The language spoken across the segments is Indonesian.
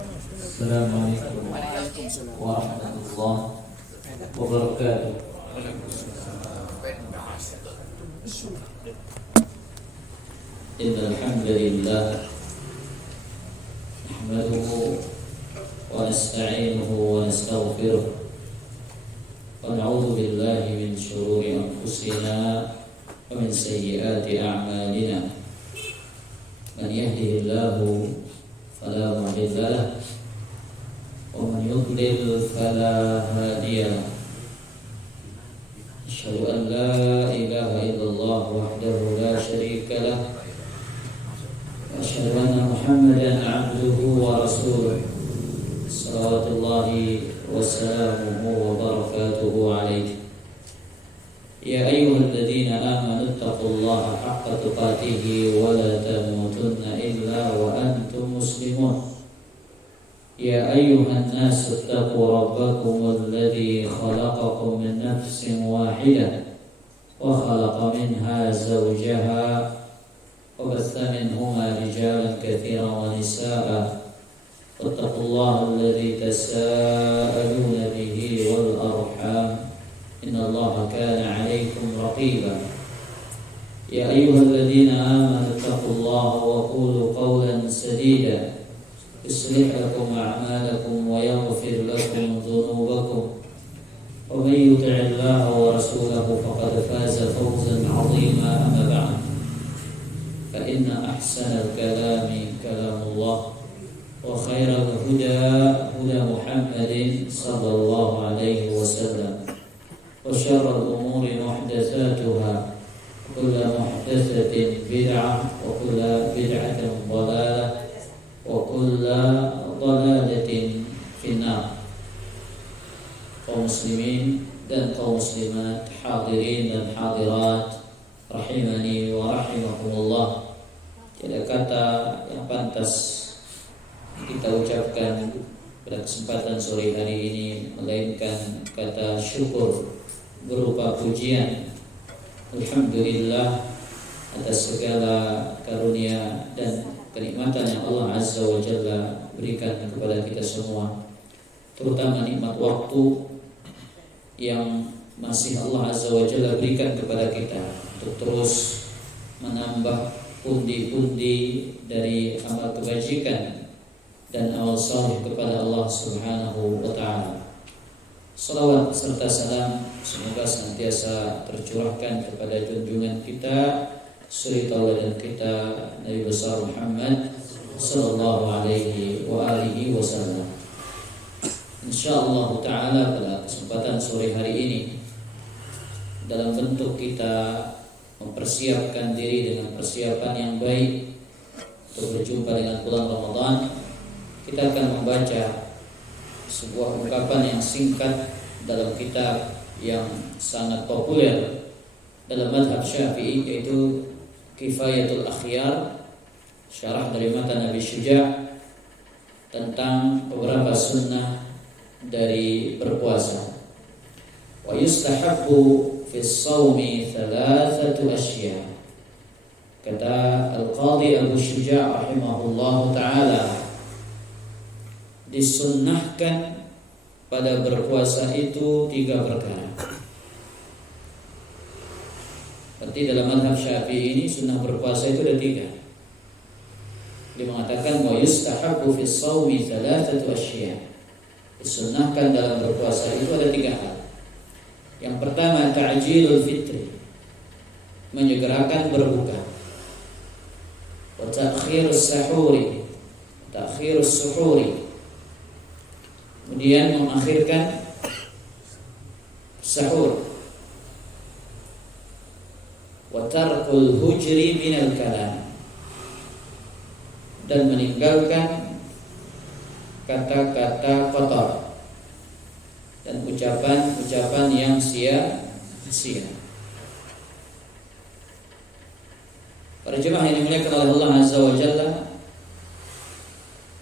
Assalamualaikum warahmatullahi wabarakatuh. Innal hamdalillah nahmaduhu wa nasta'inuhu wa nastaghfiruh wa na'udzu billahi min shururi anfusina wa min sayyiati a'malina. Man yahdihillahu fala mudilla lahu wa man yudlil fala hadiya lahu. Asyhadu an la ilaha illallah wahdahu la syarika lahu wa asyhadu anna Muhammadan 'abduhu wa rasuluh. Salawatullahi wa salamuhu wa barakatuhu alaihi. Ya ayyuhalladzina amanu taqullaha haqqa tuqatih wa la tamutunna illa wa antum muslimun. Ya ayyuhan nasu ittaqu rabbakum alladzi khalaqakum min nafsin wahidah wa khalaqa minha zawjaha wa batha minhuma rijalan katsiran wa nisaa'a. Wattaqullaha alladzi tasaaluna bihi wal arham. Innallaha kana 'alaykum raqiba. Ya ayyuhalladzina amanu taqullaha wa qulu qawlan sadida yuslih lakum a'malakum wa yaghfir lakum dhunubakum. Wa may yuti'illaha wa rasulahu faqad faza fawzan 'azima. Amma ba'd. Fa inna ahsanal kalami kalamullah wa khairal huda huda Muhammadin sallallahu alaihi wasallam. Wa syarrul umuri muhdatsatuha wa kullu muhdatsatin bid'ah wa kullu bid'atin dhalalah wa kullu dhalalatin finnar. Kaum muslimin dan kaum muslimat, hadirin dan hadirat rahimani wa rahimakumullah. Tiada kata yang pantas kita ucapkan pada kesempatan sore hari ini melainkan kata syukur berupa pujian. Alhamdulillah atas segala karunia dan kenikmatan yang Allah Azza wa Jalla berikan kepada kita semua, terutama nikmat waktu yang masih Allah Azza wa Jalla berikan kepada kita untuk terus menambah pundi-pundi dari amal kebajikan dan amal saleh kepada Allah Subhanahu wa taala. Salawat serta salam semoga senantiasa tercurahkan kepada junjungan kita, suri tauladan kita, Nabi besar Muhammad sallallahu alaihi wa alihi wasallam. Insyaallah taala pada kesempatan sore hari ini, dalam bentuk kita mempersiapkan diri dengan persiapan yang baik untuk berjumpa dengan bulan Ramadan, kita akan membaca sebuah ungkapan yang singkat dalam kitab yang sangat populer dalam mazhab Syafi'i, yaitu Kifayatul Akhyar, syarah dari matan Nabi Syuja' tentang beberapa sunnah dari berpuasa. Wa yustahabbu fi shaumi thalathatu asya'. Kata Al-Qadhi Abu Syuja' rahimahullahu taala, disunnahkan pada berpuasa itu 3 perkara. Berarti dalam mazhab Syafi'i ini sunnah berpuasa itu ada 3. Dia mengatakan wa yustahabbu fi shaumi thalathatu asya'. Disunnahkan dalam berpuasa itu ada 3 hal. Yang pertama, ta'jilul fitri, menyegerakan berbuka. Wa ta'khirus sahuri, ta'khirus suhuri, kemudian mengakhirkan sahur. Wa tarkul hujri minal kalam, dan meninggalkan kata-kata kotor dan ucapan-ucapan yang sia-sia. Para jemaah yang dimuliakan oleh Allah Azza wa Jalla,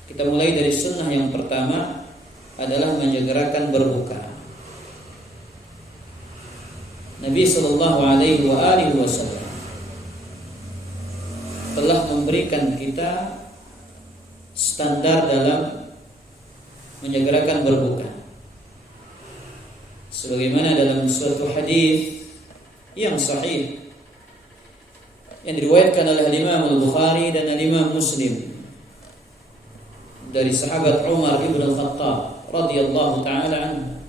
kita mulai dari sunnah yang pertama adalah menyegerakan berbuka. Nabi sallallahu alaihi wasallam telah memberikan kita standar dalam menyegerakan berbuka. Sebagaimana dalam suatu hadis yang sahih yang diriwayatkan oleh Imam Al-Bukhari dan Imam Muslim dari sahabat Umar ibn Al-Khattab radhiyallahu taala anhu,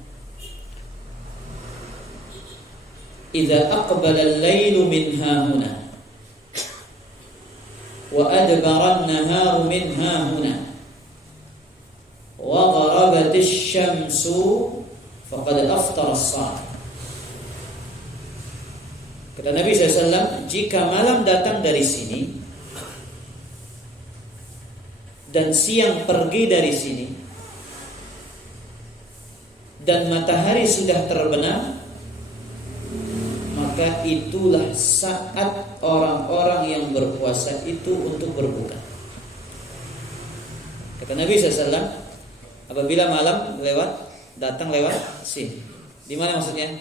"Idza aqbala al-lailu min hahuna wa adbara an-naharu min hahuna wa gharabat asy-syamsu faqad aftara as-sha'im." Kata Nabi SAW, jika malam datang dari sini dan siang pergi dari sini dan matahari sudah terbenam, maka itulah saat orang-orang yang berpuasa itu untuk berbuka. Kata Nabi SAW, apabila malam datang lewat sini. Di mana maksudnya?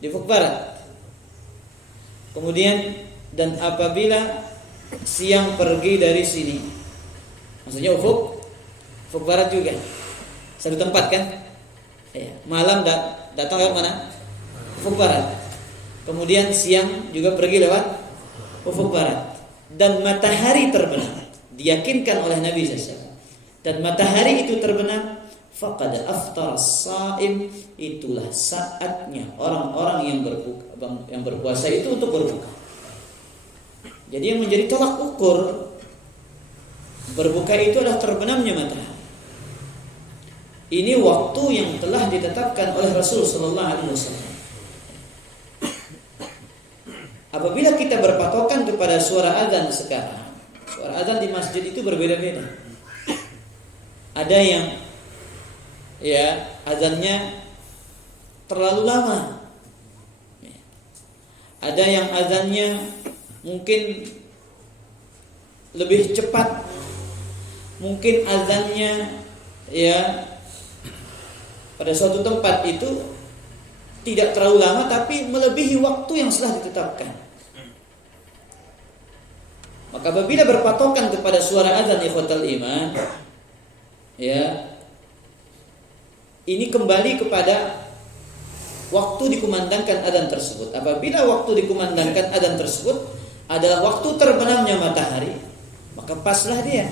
Di ufuk barat. Kemudian dan apabila siang pergi dari sini, maksudnya ufuk barat juga. Satu tempat kan? Ya, malam datang lewat mana? Ufuk barat. Kemudian siang juga pergi lewat ufuk barat. Dan matahari terbenam. Diyakinkan oleh Nabi SAW. Dan matahari itu terbenam, faqad aftara as-sha'im, itulah saatnya orang-orang yang berpuasa itu untuk berbuka. Jadi yang menjadi tolak ukur berbuka itu adalah terbenamnya matahari. Ini waktu yang telah ditetapkan oleh Rasul sallallahu alaihi wasallam. Apabila kita berpatokan kepada suara azan sekarang, suara azan di masjid itu berbeda-beda. Ada yang azannya terlalu lama. Ada yang azannya mungkin lebih cepat. Mungkin azannya pada suatu tempat itu tidak terlalu lama tapi melebihi waktu yang sudah ditetapkan. Maka apabila berpatokan kepada suara azan ikhwatal iman, ini kembali kepada waktu dikumandangkan adzan tersebut. Apabila waktu dikumandangkan adzan tersebut adalah waktu terbenamnya matahari, maka paslah dia.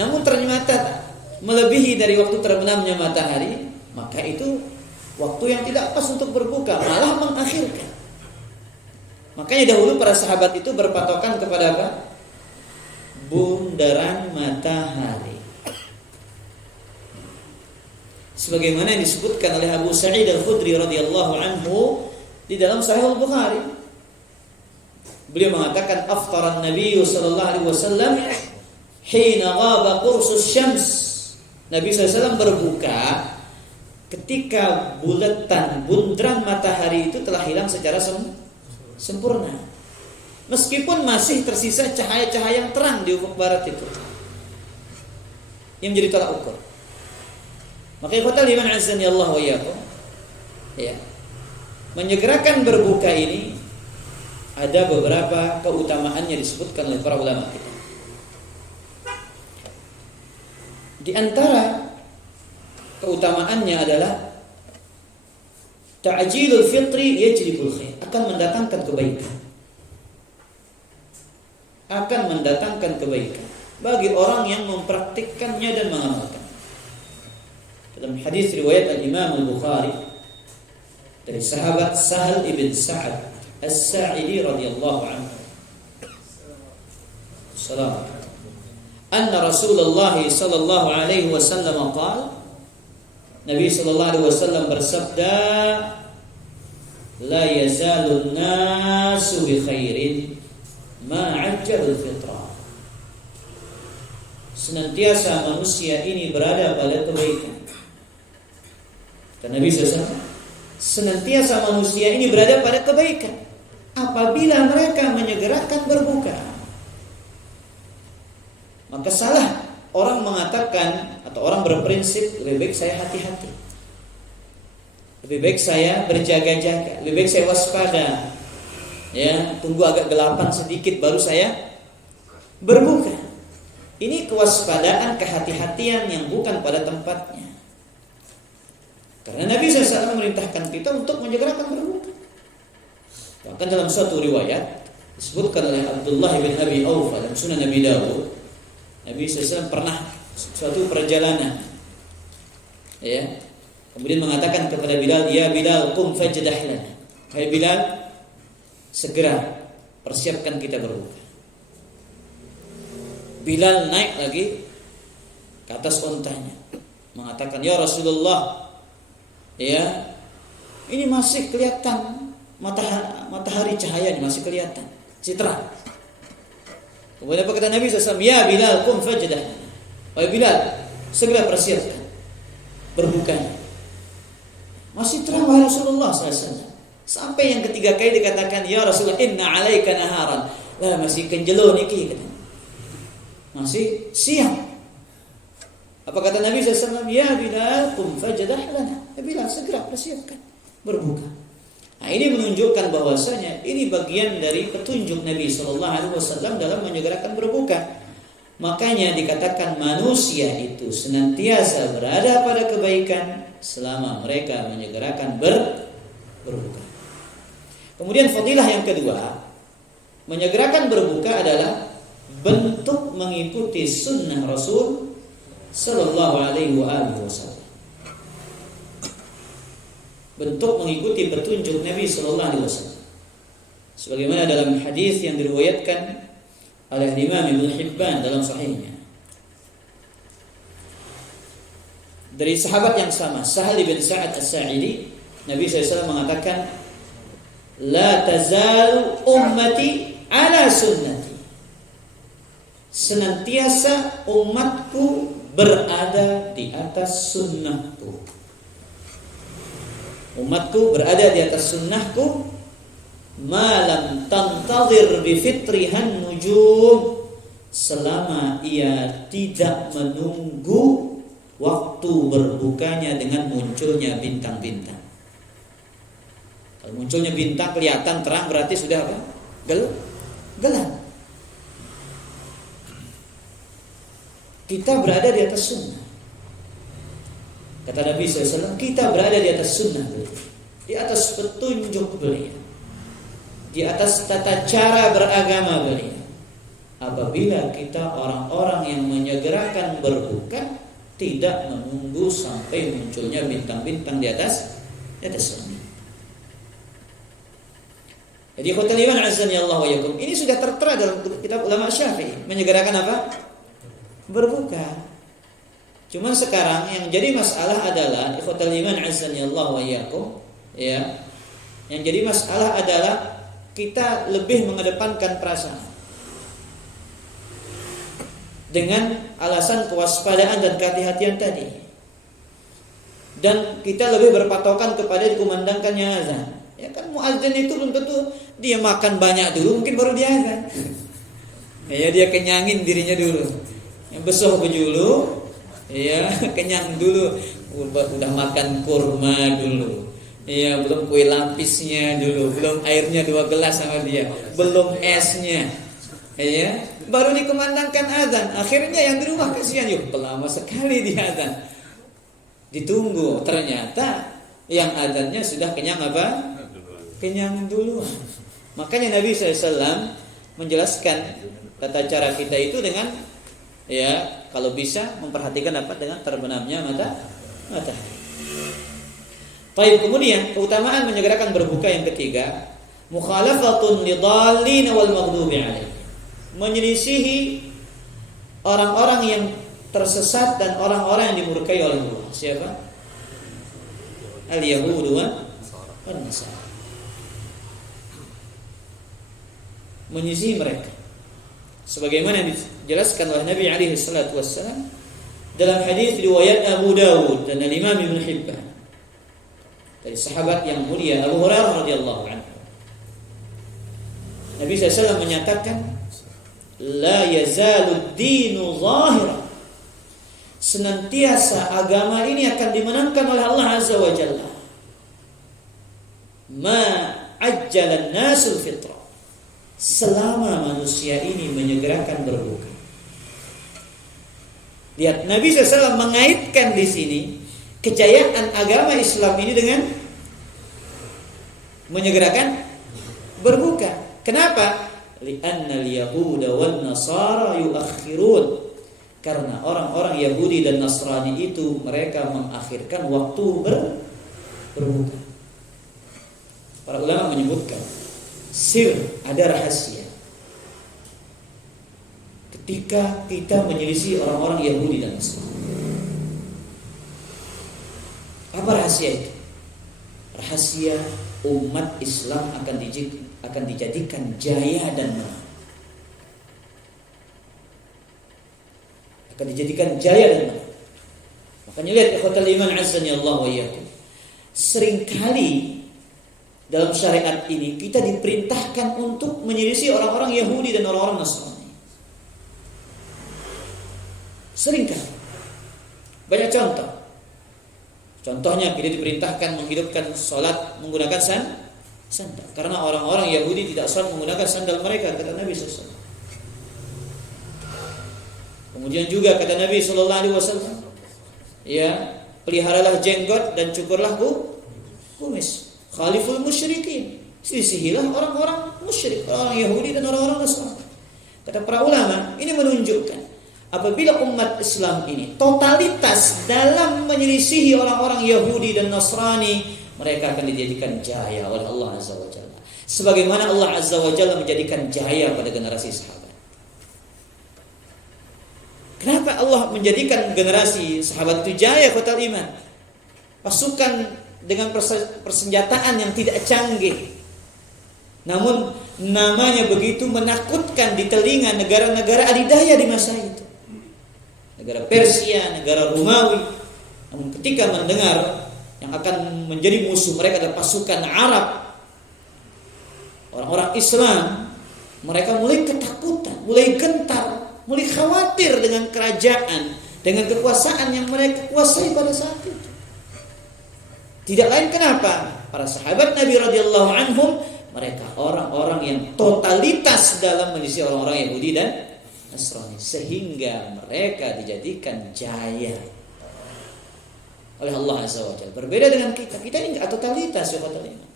Namun ternyata melebihi dari waktu terbenamnya matahari, maka itu waktu yang tidak pas untuk berbuka, malah mengakhirkan. Makanya dahulu para sahabat itu berpatokan kepada apa? Bundaran matahari. Sebagaimana yang disebutkan oleh Abu Sa'id Al-Khudri radhiyallahu anhu di dalam Sahih Al-Bukhari. Beliau mengatakan aftara an-nabiy sallallahu alaihi wasallam hina ghaba qursus syams. Nabi SAW berbuka ketika bulatan bundaran matahari itu telah hilang secara sempurna. Meskipun masih tersisa cahaya-cahaya yang terang di ufuk barat itu. Yang menjadi tolak ukur. Maka ikhwatal iman azani Allah wa iyyakum, menyegerakan berbuka ini ada beberapa keutamaannya disebutkan oleh para ulama kita. Di antara keutamaannya adalah ta'jilul fitri yajlibul khair, akan mendatangkan kebaikan. Akan mendatangkan kebaikan bagi orang yang mempraktikkannya dan mengamalkan. Dalam hadis riwayat Al-Imam Al-Bukhari dari sahabat Sahal ibn Sa'ad As-Sa'idi radhiyallahu anhu, salam, anna Rasulullah sallallahu alaihi wasallam qala, Nabi sallallahu alaihi wasallam bersabda, la yazalun nasu bi khairin ma ajjalul fitrah. Senantiasa manusia ini berada pada kebaikan. Dan Nabi SAW, senantiasa manusia ini berada pada kebaikan apabila mereka menyegerakan berbuka. Maka salah orang mengatakan atau orang berprinsip lebih baik saya hati-hati, lebih baik saya berjaga-jaga, lebih baik saya waspada, tunggu agak gelapan sedikit baru saya berbuka. Ini kewaspadaan, kehati-hatian yang bukan pada tempatnya. Karena Nabi SAW memerintahkan kita untuk menyegerakan berbuka. Bahkan dalam suatu riwayat disebutkan oleh Abdullah bin Abi Aufa dalam Sunan Nabi Dawud, Nabi SAW pernah suatu perjalanan, ya, kemudian mengatakan kepada Bilal, ya Bilal, qum fajdah lana. Hai Bilal, segera persiapkan kita berbuka. Bilal naik lagi ke atas ontanya, mengatakan, ya Rasulullah, ya, ini masih kelihatan matahari cahayanya masih kelihatan, masih terang. Kemudian apa kata Nabi SAW? Ya Bilal, qum fajdah. Wahai Bilal, segera persiapkan berbukanya. Masih terang wahai Rasulullah SAW. Sampai yang ketiga kali dikatakan, ya Rasulullah, inna alaika naharan. Lah masih kenjelo niki, kata. Masih siang. Apa kata Nabi SAW? Ya Bilal, qum fajdah lana. Ya Bilal, segera persiapkan berbuka. Nah, ini menunjukkan bahwasanya ini bagian dari petunjuk Nabi SAW dalam menyegerakan berbuka. Makanya dikatakan manusia itu senantiasa berada pada kebaikan selama mereka menyegerakan berbuka. Kemudian fadilah yang kedua, menyegerakan berbuka adalah bentuk mengikuti sunnah Rasul Sallallahu Alaihi Wasallam. Bentuk mengikuti petunjuk Nabi Sallallahu Alaihi Wasallam. Sebagaimana dalam hadis yang diriwayatkan oleh Imam Ibn Hibban dalam Sahihnya dari sahabat yang sama, Sahal bin Sa'ad As-Sa'idi, Nabi SAW mengatakan, la tazalu ummati ala sunnati. Senantiasa umatku berada di atas sunnahku. Umatku berada di atas sunnahku malam tantazir bi fitrihan nujum, selama ia tidak menunggu waktu berbukanya dengan munculnya bintang-bintang. Kalau munculnya bintang kelihatan terang, berarti sudah apa? Gelap. Kita berada di atas sunnah. Kata Nabi SAW, kita berada di atas sunnah beliau, di atas petunjuk beliau, di atas tata cara beragama beliau. Apabila kita orang-orang yang menyegerakan berbuka, tidak menunggu sampai munculnya bintang-bintang di atas sunnah. Jadi khotul iman azani Allah wa yakum, ini sudah tertera dalam kitab ulama Syafi'i, menyegerakan apa? Berbuka. Cuman sekarang yang jadi masalah adalah ikhwatal iman azani Allah wa iyyakum, ya. Yang jadi masalah adalah kita lebih mengedepankan perasaan dengan alasan kewaspadaan dan kehati-hatian tadi. Dan kita lebih berpatokan kepada dikumandangkannya azan. Ya kan muadzin itu belum tentu dia makan banyak dulu, mungkin baru dia azan. Ya dia kenyangin dirinya dulu. Yang besoh dulu, ya kenyang dulu, udah makan kurma dulu, ya belum kue lapisnya dulu, belum airnya 2 gelas sama dia, belum esnya, ya baru dikumandangkan azan. Akhirnya yang di rumah kasihan, yuk lama sekali dia azan, ditunggu, ternyata yang azannya sudah kenyang apa? Kenyang duluan. Makanya Nabi SAW menjelaskan tata cara kita itu dengan, ya kalau bisa memperhatikan apa? Dengan terbenamnya matahari. Baik, kemudian keutamaan menyegerakan berbuka yang ketiga, mukhalafatun lidallin wal maghdubi alaihim, menyelisihi orang-orang yang tersesat dan orang-orang yang dimurkai oleh Allah. Siapa? Al-Yahud wan Nasara. Menyelisihi mereka. Sebagaimana dijelaskan oleh Nabi alaihi salatu wassalam dalam hadis riwayat Abu Dawud dan Imam Ibn Hibban dari sahabat yang mulia Abu Hurairah radhiyallahu anhu. Nabi SAW menyatakan, la yazalu dinu zahira, senantiasa agama ini akan dimenangkan oleh Allah Azza wa Jalla, ma ajjalan nasul fitrah, selama manusia ini menyegerakan berbuka. Lihat, Nabi SAW mengaitkan di sini kejayaan agama Islam ini dengan menyegerakan berbuka. Kenapa? Li'annal yahuda wan nasara yuakhirun. Karena orang-orang Yahudi dan Nasrani itu mereka mengakhirkan waktu berbuka. Para ulama menyebutkan ada rahasia ketika kita menyelisih orang-orang Yahudi dan Nasrani. Apa rahasia itu? Rahasia umat Islam akan dijadikan jaya dan menang. Akan dijadikan jaya dan menang. Makanya lihat ikhwatal iman azani Allah wa iyyakum. Seringkali dalam syariat ini kita diperintahkan untuk menyelisih orang-orang Yahudi dan orang-orang Nasrani. Seringkali. Banyak contoh. Contohnya kita diperintahkan menghidupkan sholat menggunakan sandal. Karena orang-orang Yahudi tidak sholat menggunakan sandal mereka, kata Nabi SAW. Kemudian juga kata Nabi SAW, ya, peliharalah jenggot dan cukurlah kumis. Khaliful musyrikin, sisihilah orang-orang musyrik, orang Yahudi dan orang-orang Nasrani. Kata para ulama, ini menunjukkan apabila umat Islam ini totalitas dalam menyelisihi orang-orang Yahudi dan Nasrani, mereka akan dijadikan jaya oleh Allah Azza wa Jalla. Sebagaimana Allah Azza wa Jalla menjadikan jaya pada generasi sahabat. Kenapa Allah menjadikan generasi sahabat itu jaya kota iman? Pasukan dengan persenjataan yang tidak canggih, namun namanya begitu menakutkan di telinga negara-negara adidaya di masa itu. Negara Persia, negara Romawi. Namun ketika mendengar yang akan menjadi musuh mereka adalah pasukan Arab, orang-orang Islam, mereka mulai ketakutan, mulai gentar, mulai khawatir dengan kerajaan, dengan kekuasaan yang mereka kuasai pada saat itu. Tidak lain kenapa? Para sahabat Nabi radhiyallahu anhum, mereka orang-orang yang totalitas dalam menyisih orang-orang Yahudi dan Nasrani, sehingga mereka dijadikan jaya oleh Allah Azza wa Jalla. Berbeda dengan kita ini enggak totalitas ya.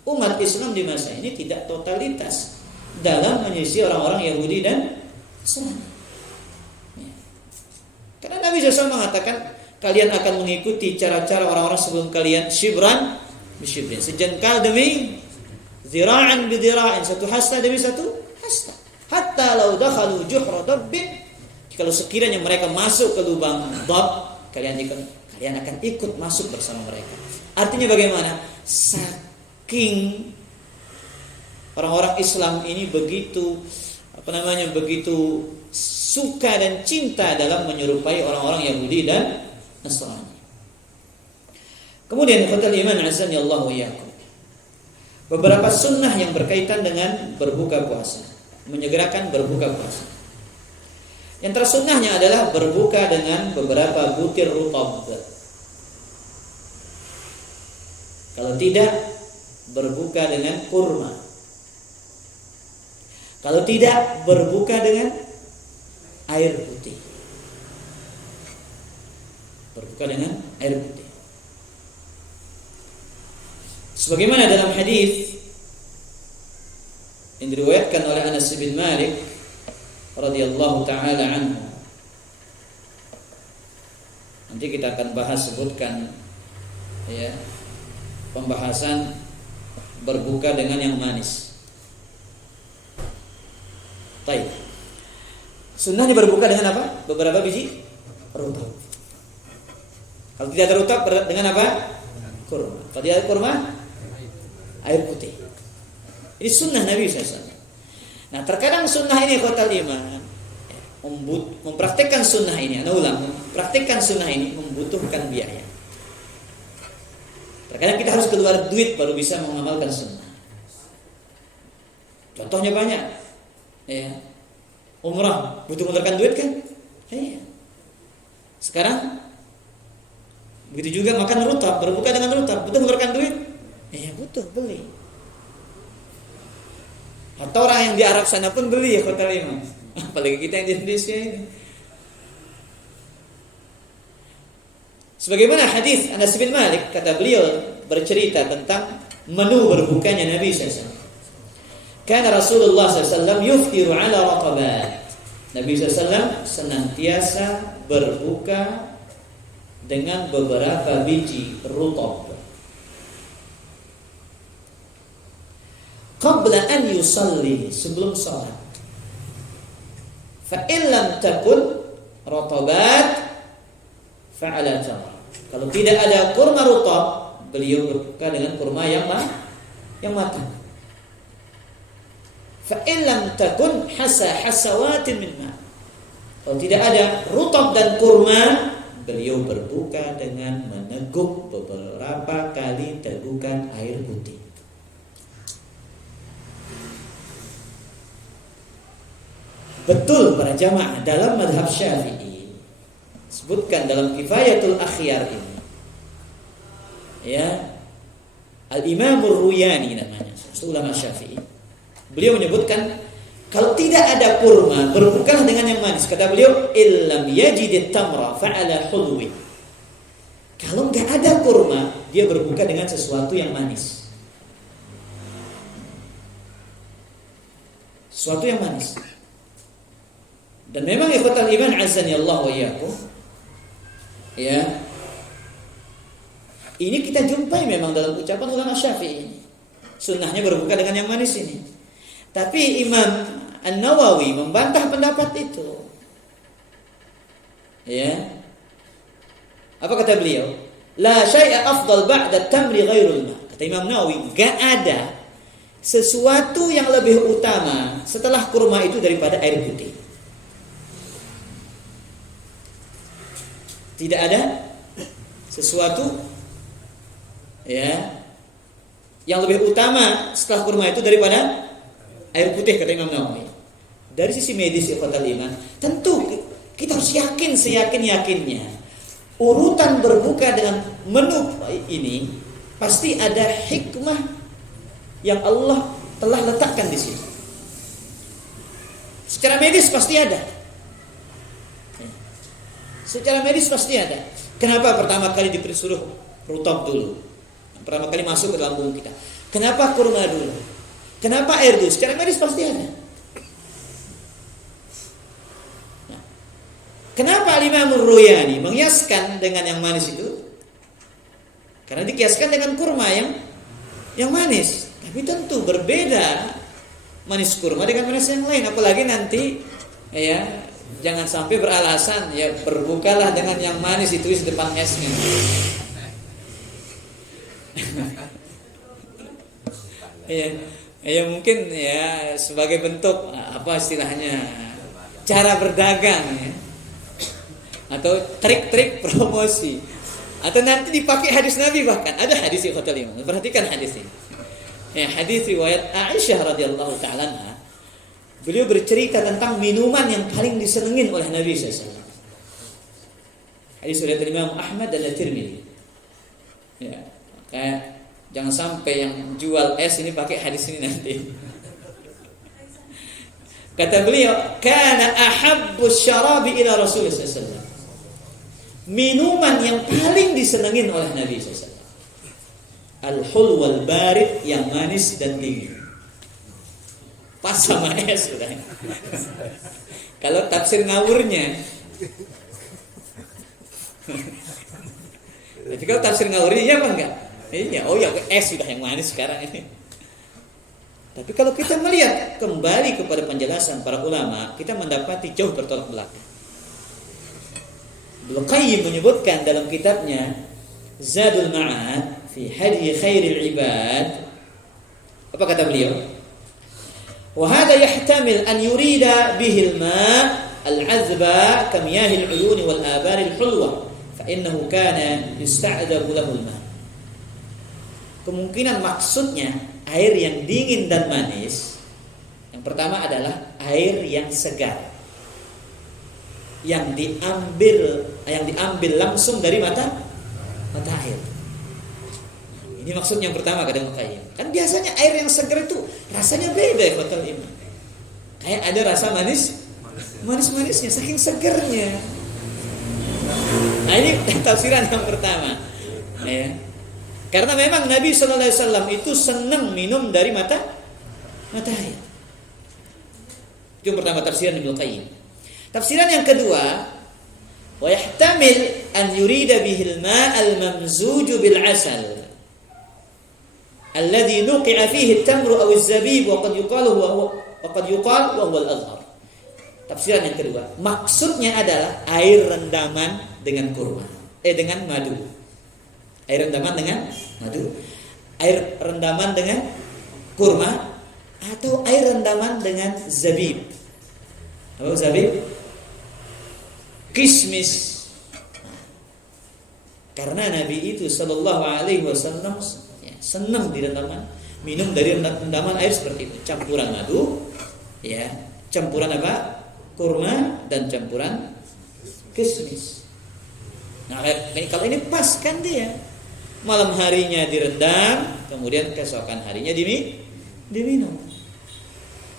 Umat Islam di masa ini tidak totalitas dalam menyisih orang-orang Yahudi dan Nasrani. Karena Nabi SAW mengatakan, kalian akan mengikuti cara-cara orang-orang sebelum kalian, shibran bisyibrin, sejengkal demi zira'an bidira'in, satu hasta demi satu hasta, hatta law dakhalu juhra dabbin, kalau sekiranya mereka masuk ke lubang dab, kalian akan ikut masuk bersama mereka. Artinya bagaimana? Saking orang-orang Islam ini begitu begitu suka dan cinta dalam menyerupai orang-orang Yahudi dan Nasrani. Kemudian ikhwatal iman azani Allah wa iyyakum, beberapa sunnah yang berkaitan dengan berbuka puasa, menyegerakan berbuka puasa. Yang tersunnahnya adalah berbuka dengan beberapa butir rutab. Kalau tidak, berbuka dengan kurma. Kalau tidak, berbuka dengan air putih. Berbuka dengan air putih. Sebagaimana dalam hadis yang diriwayatkan oleh Anas bin Malik radhiyallahu taala anhu. Nanti kita akan sebutkan ya, pembahasan berbuka dengan yang manis. Baik. Sunnahnya berbuka dengan apa? Beberapa biji rutab. Kalau tidak ada rutab dengan apa? Kurma. Kalau tidak ada kurma, air putih. Ini sunnah Nabi SAW. Nah, terkadang sunnah ini khotal iman, mempraktekkan sunnah ini, mempraktekkan sunnah ini membutuhkan biaya. Terkadang kita harus keluar duit baru bisa mengamalkan sunnah. Contohnya banyak, ya. Umrah butuh mengeluarkan duit kan? Iya. Sekarang begitu juga makan rutab, berbuka dengan rutab, butuh mengeluarkan duit? Iya, butuh, beli. Atau orang yang di Arab sana pun beli ya khotal iman. Apalagi kita yang di Indonesia ini. Sebagaimana hadis Anas bin Malik, kata beliau bercerita tentang menu berbukanya Nabi SAW. Karena Rasulullah SAW yuftiru ala raqabat. Nabi SAW senantiasa berbuka dengan beberapa biji rutab. Qabla an yusalli, sebelum salat. Fa in lam takun ratabat fa'ala tamar. Kalau tidak ada kurma rutab, beliau berbuka dengan kurma yang matang. Fa in lam takun hasawatin min ma. Kalau tidak ada rutab dan kurma, beliau berbuka dengan meneguk beberapa kali tegukan air putih. Betul para jamaah, dalam mazhab Syafi'i sebutkan dalam Kifayatul Akhyar ini, ya, Al-Imam Ar-Ruyani namanya, ulama Syafi'i. Beliau menyebutkan kalau tidak ada kurma, berbukalah dengan yang manis. Kata beliau, illam yajid tamra fa'ala hulwi. Kalau enggak ada kurma, dia berbuka dengan sesuatu yang manis. Sesuatu yang manis. Dan memang ikhwatal iman azani Allah wa iyyakum, ya, ini kita jumpai memang dalam ucapan ulama Syafi'i. Sunnahnya berbuka dengan yang manis ini. Tapi Imam An-Nawawi membantah pendapat itu. Ya. Apa kata beliau? La syai'a afdal ba'da tamri ghairul ma. Kata Imam Nawawi, enggak ada sesuatu yang lebih utama setelah kurma itu daripada air putih. Tidak ada sesuatu, ya, yang lebih utama setelah kurma itu daripada air putih, kata Imam Nawawi. Dari sisi medis ikhwatal iman, tentu kita harus yakin seyakin-yakinnya urutan berbuka dengan menu ini pasti ada hikmah yang Allah telah letakkan di sini. Secara medis pasti ada. Secara medis pasti ada. Kenapa pertama kali disuruh rutab dulu? Pertama kali masuk ke dalam tubuh kita. Kenapa kurma dulu? Kenapa air dulu? Secara medis pasti ada. Nah, kenapa Imam Ar-Ruyani mengiaskan dengan yang manis itu? Karena dikiaskan dengan kurma yang manis. Tapi tentu berbeda manis kurma dengan manis yang lain. Apalagi nanti, ya, jangan sampai beralasan, ya, berbukalah dengan yang manis itu di depan esnya. Ya mungkin ya sebagai bentuk apa istilahnya, cara berdagang, ya, atau trik-trik promosi, atau nanti dipakai hadis Nabi. Bahkan ada hadis ikhwatal iman. Perhatikan hadis ini. Ya, hadis riwayat Aisyah radhiyallahu taala anha. Beliau bercerita tentang minuman yang paling disenengin oleh Nabi SAW. Hadis riwayat Imam Ahmad dan At-Tirmidzi. Ya, kayak jangan sampai yang jual es ini pakai hadis ini nanti. Kata beliau, kana ahabbu syarabi ila Rasulullah SAW. Minuman yang paling disenengin oleh Nabi SAW. Al-hulwal barid, yang manis dan dingin. Pas sama es sudah. Kalau tafsir ngawurnya, jadi kalau tafsir ngawurnya iya apa enggak? Iya, oh ya es sudah yang manis sekarang ini. Tapi kalau kita melihat kembali kepada penjelasan para ulama, kita mendapati jauh bertolak belakang. Ibnu Qayyim menyebutkan dalam kitabnya Zadul Ma'ad fi Hadi Khairil Ibad, apa kata beliau? وهذا يحتمل أن يريد به الماء العذب كمياه العيون والآبار الحلوة فإنه كان يستعذب له الماء. Kemungkinan maksudnya air yang dingin dan manis. Yang pertama adalah air yang segar, yang diambil langsung dari mata air. Ini maksudnya yang pertama, kadang kayak kan biasanya air yang segar itu rasanya beda ya betul ini. Kayak ada rasa manisnya saking segernya. Nah ini tafsiran yang pertama. Ya. Karena memang Nabi Sallallahu Alaihi Wasallam itu senang minum dari mata air. Itu yang pertama tafsiran Ibnu Qayyim. Tafsiran yang kedua, wa yahtamil an yurida bihil ma'al mamzuj bil 'asal alladhi nuqi'a fihi at-tamru aw az-zabib wa qad yuqalu wa qad yuqal wa huwa al-azhar. Tafsiran yang kedua, maksudnya adalah air rendaman dengan kurma, dengan madu. Air rendaman dengan madu, air rendaman dengan kurma, atau air rendaman dengan zabib. Apa zabib? Kismis. Karena Nabi itu sallallahu alaihi wasallam senang di rendaman, minum dari rendaman air seperti itu, campuran madu, ya, campuran apa? Kurma dan campuran kismis. Nah, kalau ini pas kan dia. Malam harinya direndam, kemudian keesokan harinya diminum.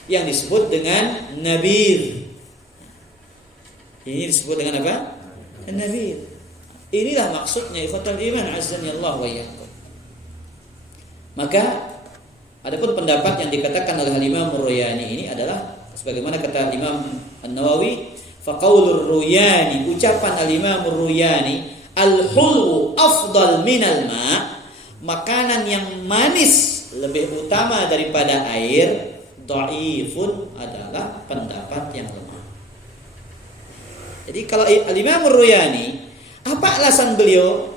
Yang disebut dengan nabir. Ini disebut dengan apa? Nabir. Inilah maksudnya ikhwatul iman azani Allah wa iyyakum. Maka adapun pendapat yang dikatakan oleh Imam Ruyani ini adalah sebagaimana kata Imam An-Nawawi, faqaulur Ruyani, ucapan al-Imam Ruyani, al-hulwu afdal minal ma', makanan yang manis lebih utama daripada air, dhaifun, adalah pendapat yang lemah. Jadi kalau al-Imam Ruyani, apa alasan beliau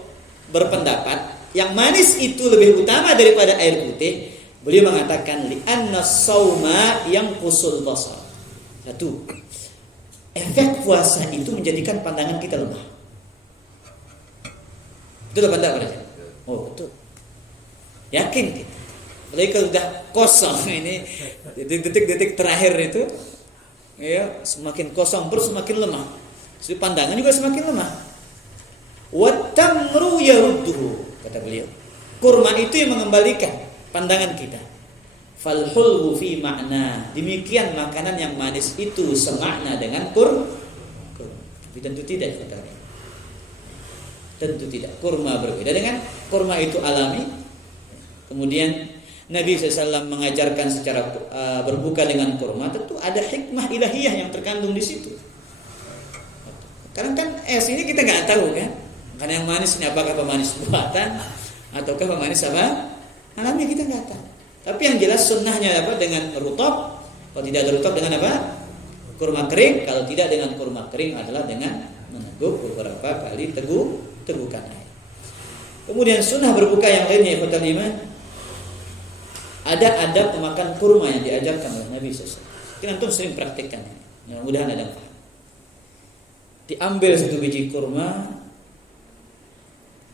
berpendapat yang manis itu lebih utama daripada air putih? Beliau mengatakan li'anna sauma yang kusul basar. Satu, efek puasa itu menjadikan pandangan kita lemah. Betul apa enggak, Pak? Oh, betul. Yakin kita. Apalagi kalau sudah kosong ini detik-detik terakhir itu, ya, semakin kosong terus semakin lemah. Jadi pandangan juga semakin lemah. Wa tamru yarudduhu, kata beliau. Kurma itu yang mengembalikan pandangan kita. Fal hulwu fi makna. Demikian makanan yang manis itu semakna dengan kurma. Tapi tentu tidak, kata. Tentu tidak. Kurma berbeda dengan kurma itu alami. Kemudian Nabi SAW mengajarkan secara berbuka dengan kurma. Tentu ada hikmah ilahiyah yang terkandung di situ. Karena kan es ini kita nggak tahu kan. Karena yang manis ini apakah pemanis buatan ataukah pemanis apa? Alami kita nggak tahu. Tapi yang jelas sunnahnya apa? Dengan rutab. Kalau tidak ada rutab dengan apa? Kurma kering. Kalau tidak dengan kurma kering adalah dengan meneguk beberapa kali tegukan air. Kemudian sunnah berbuka yang lainnya ikhwatul iman, ada adab memakan kurma yang diajarkan oleh Nabi SAW. Kita antum sering praktikkan. Mudah-mudahan ada paham. Diambil satu biji kurma,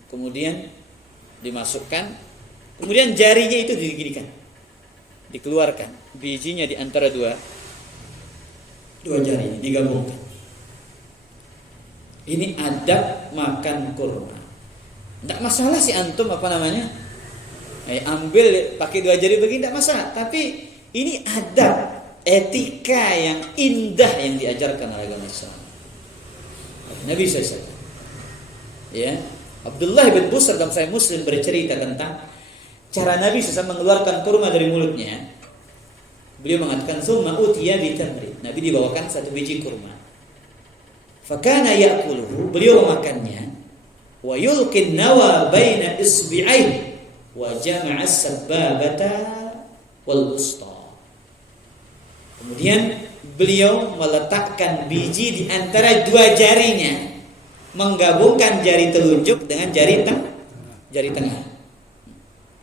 kemudian dimasukkan, kemudian jarinya itu diginikan, dikeluarkan bijinya di antara dua jari digabungkan. Ini adab makan kurma. Tidak masalah si antum ambil pakai dua jari begini, tidak masalah. Tapi ini adab, etika yang indah yang diajarkan oleh agama Islam. Nabi SAW. Ya, Abdullah bin Busr dalam Sahih Muslim bercerita tentang cara Nabi SAW mengeluarkan kurma dari mulutnya. Beliau mengatakan, "Tsumma utiya bi tamri." Nabi dibawakan satu biji kurma. Fakana ya'kuluhu, beliau memakannya, wa yulqin nawa baina isbi'aihi wa jama'a as-sababata wal wusta. Kemudian beliau meletakkan biji di antara dua jarinya, menggabungkan jari telunjuk dengan jari tengah.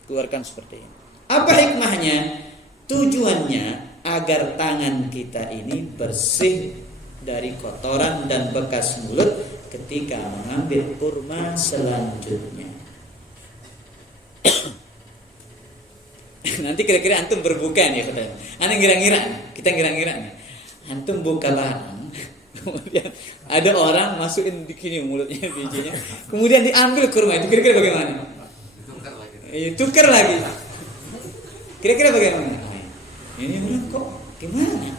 Keluarkan seperti ini. Apa hikmahnya? Tujuannya agar tangan kita ini bersih dari kotoran dan bekas mulut ketika mengambil kurma selanjutnya. Nanti kira-kira antum berbuka nih, kita ngira-ngira nih. Antum buka barang, kemudian ada orang masukin di sini mulutnya bijinya, kemudian diambil kurma itu, kira-kira bagaimana? Tukar lagi. Kira-kira bagaimana? Ini orang kok gimana?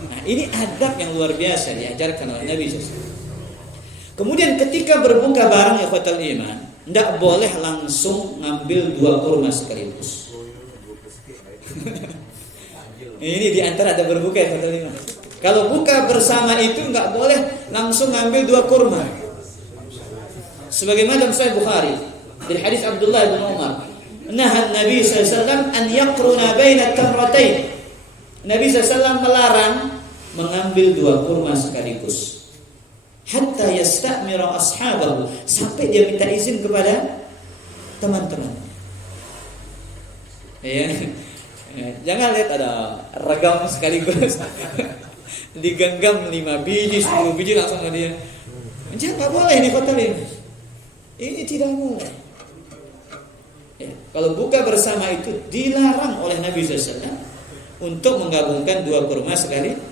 Nah, ini adab yang luar biasa diajarkan oleh Nabi SAW. Kemudian ketika berbuka bareng ikhwatal iman, tidak boleh langsung ngambil 2 kurma sekaligus. Ini diantara ada berbuka ikhwatal iman. Kalau buka bersama itu nggak boleh langsung ngambil 2 kurma. Sebagaimana dalam Sahih Bukhari dari hadis Abdullah bin Umar, nahan Nabi SAW an yaqruna baina tamratain. Nabi SAW melarang mengambil 2 kurma sekaligus. Hatta yastamira ashabahu, sampai dia minta izin kepada teman-teman. Ya. Jangan lihat ada ragam sekaligus. Digenggam 5 biji, 10 biji langsung ke dia. Jangan boleh nih hotel ini. Ini tidak boleh. Ya, kalau buka bersama itu dilarang oleh Nabi SAW untuk menggabungkan 2 kurma sekaligus.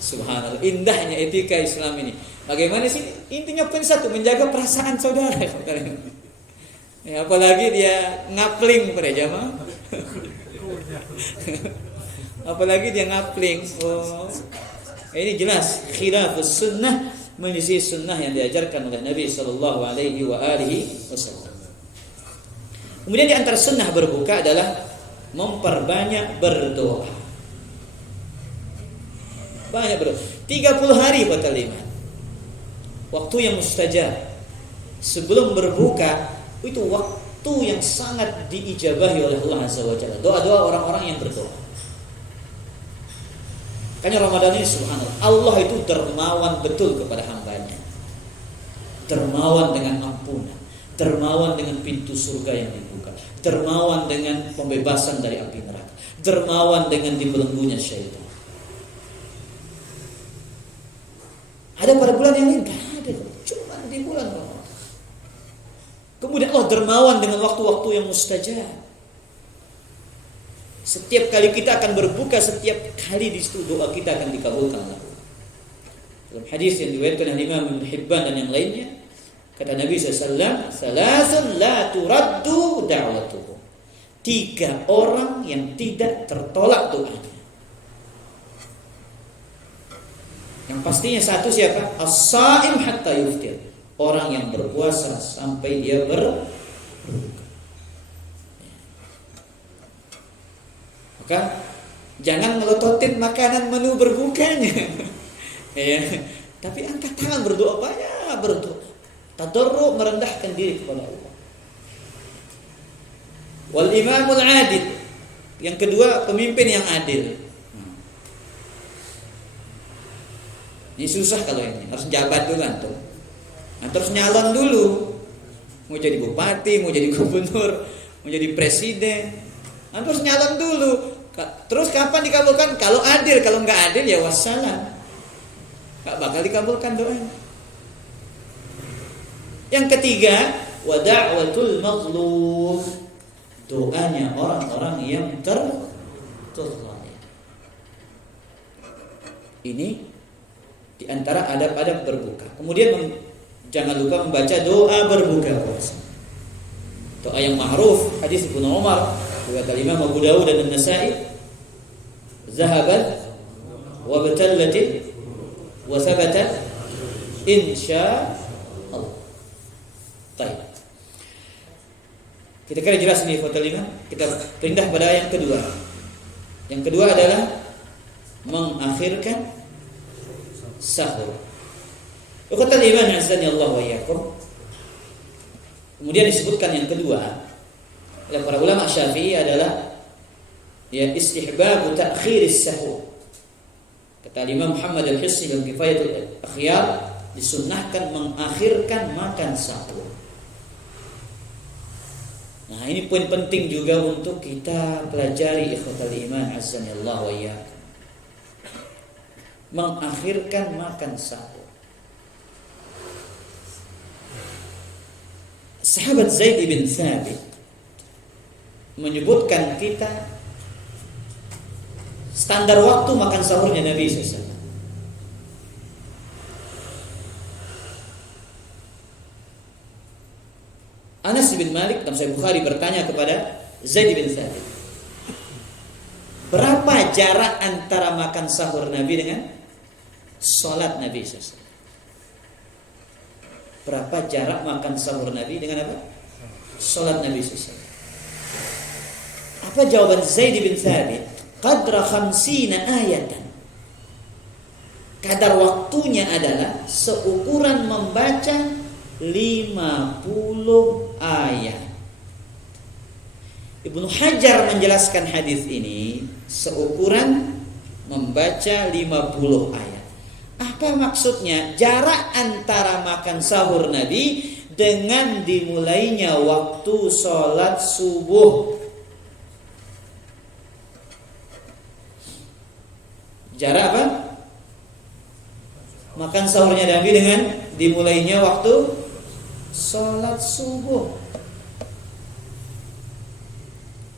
Subhanallah, indahnya etika Islam ini. Bagaimana sih? Intinya pun satu, menjaga perasaan saudara. Ya, apalagi dia ngapling pada jamaah. Apalagi dia ngapling. Oh, ini jelas khilafus sunnah, menyelisih sunnah yang diajarkan oleh Nabi sallallahu alaihi wasallam. Kemudian di antara sunnah berbuka adalah memperbanyak berdoa. Banyak berdoa. 30 hari batal iman. Waktu yang mustajab. Sebelum berbuka itu waktu yang sangat diijabahi oleh Allah Azza wa Jalla. Doa-doa orang-orang yang berdoa. Makanya Ramadan ini subhanallah, Allah itu dermawan betul kepada hambanya. Dermawan dengan ampunan, dermawan dengan pintu surga yang dibuka, dermawan dengan pembebasan dari api neraka, dermawan dengan dibelenggunya syaitan. Ada pada bulan yang lain? Gak ada, cuma di bulan Ramadan. Kemudian Allah dermawan dengan waktu-waktu yang mustajab. Setiap kali kita akan berbuka, setiap kali di situ doa kita akan dikabulkan. Dalam hadis yang diriwayatkan oleh Imam Ibnu Hibban dan yang lainnya, kata Nabi SAW, "Salasun la turaddu da'watuhum." 3 orang yang tidak tertolak doanya. Yang pastinya satu siapa? As-sha'im hatta yuftir. Orang yang berpuasa sampai dia berbuka. Maka jangan melototin makanan menu berbukanya. Ya. Tapi angkat tangan berdoa, banyak berdoa. Tadarru, merendahkan diri kepada Allah. Wal imamul adil. Yang kedua, pemimpin yang adil. Ini susah kalau ini, harus jabat dulu antum. Terus nyalon dulu. Mau jadi bupati, mau jadi gubernur, mau jadi presiden. Harus nyalon dulu. Terus kapan dikabulkan? Kalau adil, kalau enggak adil ya wassalam. Enggak bakal dikabulkan doanya. Yang ketiga, wa da'watul mazlum. Doanya orang-orang yang terzalim. Ini di antara adab-adab berbuka. Kemudian jangan lupa membaca doa berbuka puasa. Doa yang ma'ruf hadis Ibnu Umar riwayat Imam Abu Dawud dan An-Nasa'i, zahabat wa batallat wa thabata insya Allah. Baik. Kita kira jelas nih foto 5. Kita pindah pada yang kedua. Yang kedua adalah mengakhirkan sahur. Ikhwatal iman azani Allah wa iyyakum. Kemudian disebutkan yang kedua oleh para ulama Syafi'i adalah ya istihbab ta'khiris sahur. Kata Imam Muhammad Al-Hisni dalam Kifayatul Akhyar, disunnahkan mengakhirkan makan sahur. Nah, ini poin penting juga untuk kita pelajari ikhwatal iman azani Allah wa iyyakum. Mengakhirkan makan sahur. Sahabat Zaid bin Thabit menyebutkan kita standar waktu makan sahurnya Nabi SAW. Anas bin Malik dalam Sahih Bukhari bertanya kepada Zaid bin Thabit, berapa jarak antara makan sahur Nabi dengan sholat Nabi SAW? berapa jarak makan sahur Nabi dengan apa? Salat Nabi SAW. Apa jawaban Zaid bin Thabit? Qadra 50 ayatan. Kadar waktunya adalah seukuran membaca 50 ayat. Ibnu Hajar menjelaskan hadis ini seukuran membaca 50 ayat. Apa maksudnya? Jarak antara makan sahur Nabi dengan dimulainya waktu sholat subuh. Jarak apa? Makan sahurnya Nabi dengan dimulainya waktu sholat subuh.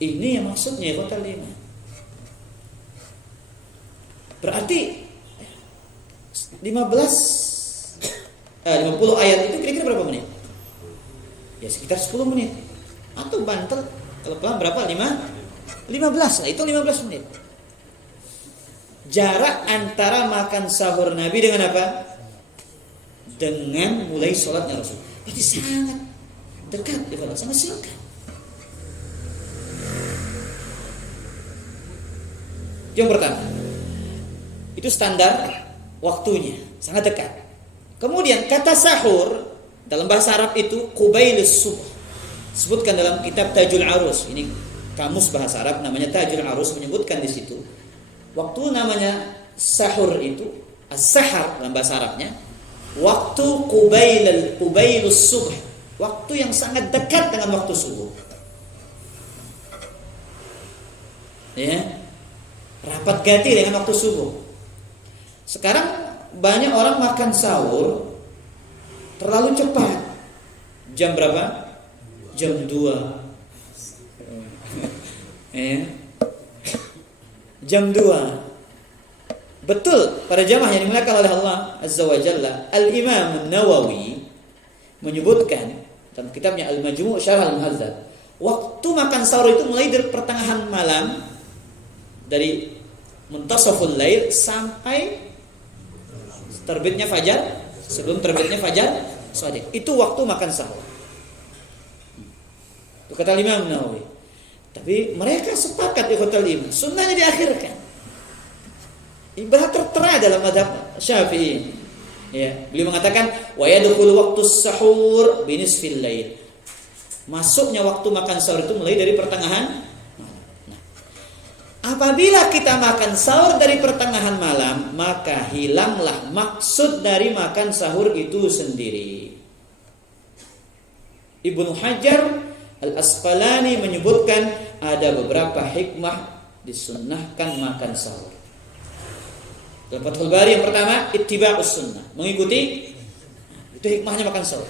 Ini yang maksudnya kota 5. Berarti 50 ayat itu kira-kira berapa menit? Ya sekitar 10 menit. Atau banter kalau pelan berapa? 15 lah, itu 15 menit. Jarak antara makan sahur Nabi dengan apa? Dengan mulai sholatnya Rasul. Itu sangat dekat, sangat singkat. Yang pertama, itu standar waktunya, sangat dekat. Kemudian kata sahur dalam bahasa Arab itu qubailus subuh. Sebutkan dalam kitab Tajul Arus. Ini kamus bahasa Arab namanya Tajul Arus menyebutkan di situ. Waktu namanya sahur itu as-sahar dalam bahasa Arabnya, waktu qubailus subuh, waktu yang sangat dekat dengan waktu subuh. Ya. Rapat ganti dengan waktu subuh. Sekarang banyak orang makan sahur terlalu cepat. Jam berapa? Jam 2. Jam 2. Betul, para jamaah yang dimuliakan oleh Allah Azza wa Jalla, Al-Imam Nawawi menyebutkan dalam kitabnya Al-Majmu' Syarh Al-Muhadzab, waktu makan sahur itu mulai dari pertengahan malam, dari muntasaful lail sampai terbitnya fajar, sebelum terbitnya fajar shadiq. Itu waktu makan sahur. Itu kata Imam Nawawi. Tapi mereka sepakat di kota 5, sunnahnya diakhirkan. Ibarat tertera dalam mazhab Syafi'i. Ya, beliau mengatakan wa yadkhulu waqtus sahur binisfil lail. Masuknya waktu makan sahur itu mulai dari pertengahan. Apabila kita makan sahur dari pertengahan malam, maka hilanglah maksud dari makan sahur itu sendiri. Ibnu Hajar Al-Asqalani menyebutkan ada beberapa hikmah disunnahkan makan sahur. Dalam Fathul Bari yang pertama, ittiba'us sunnah, mengikuti, itu hikmahnya makan sahur.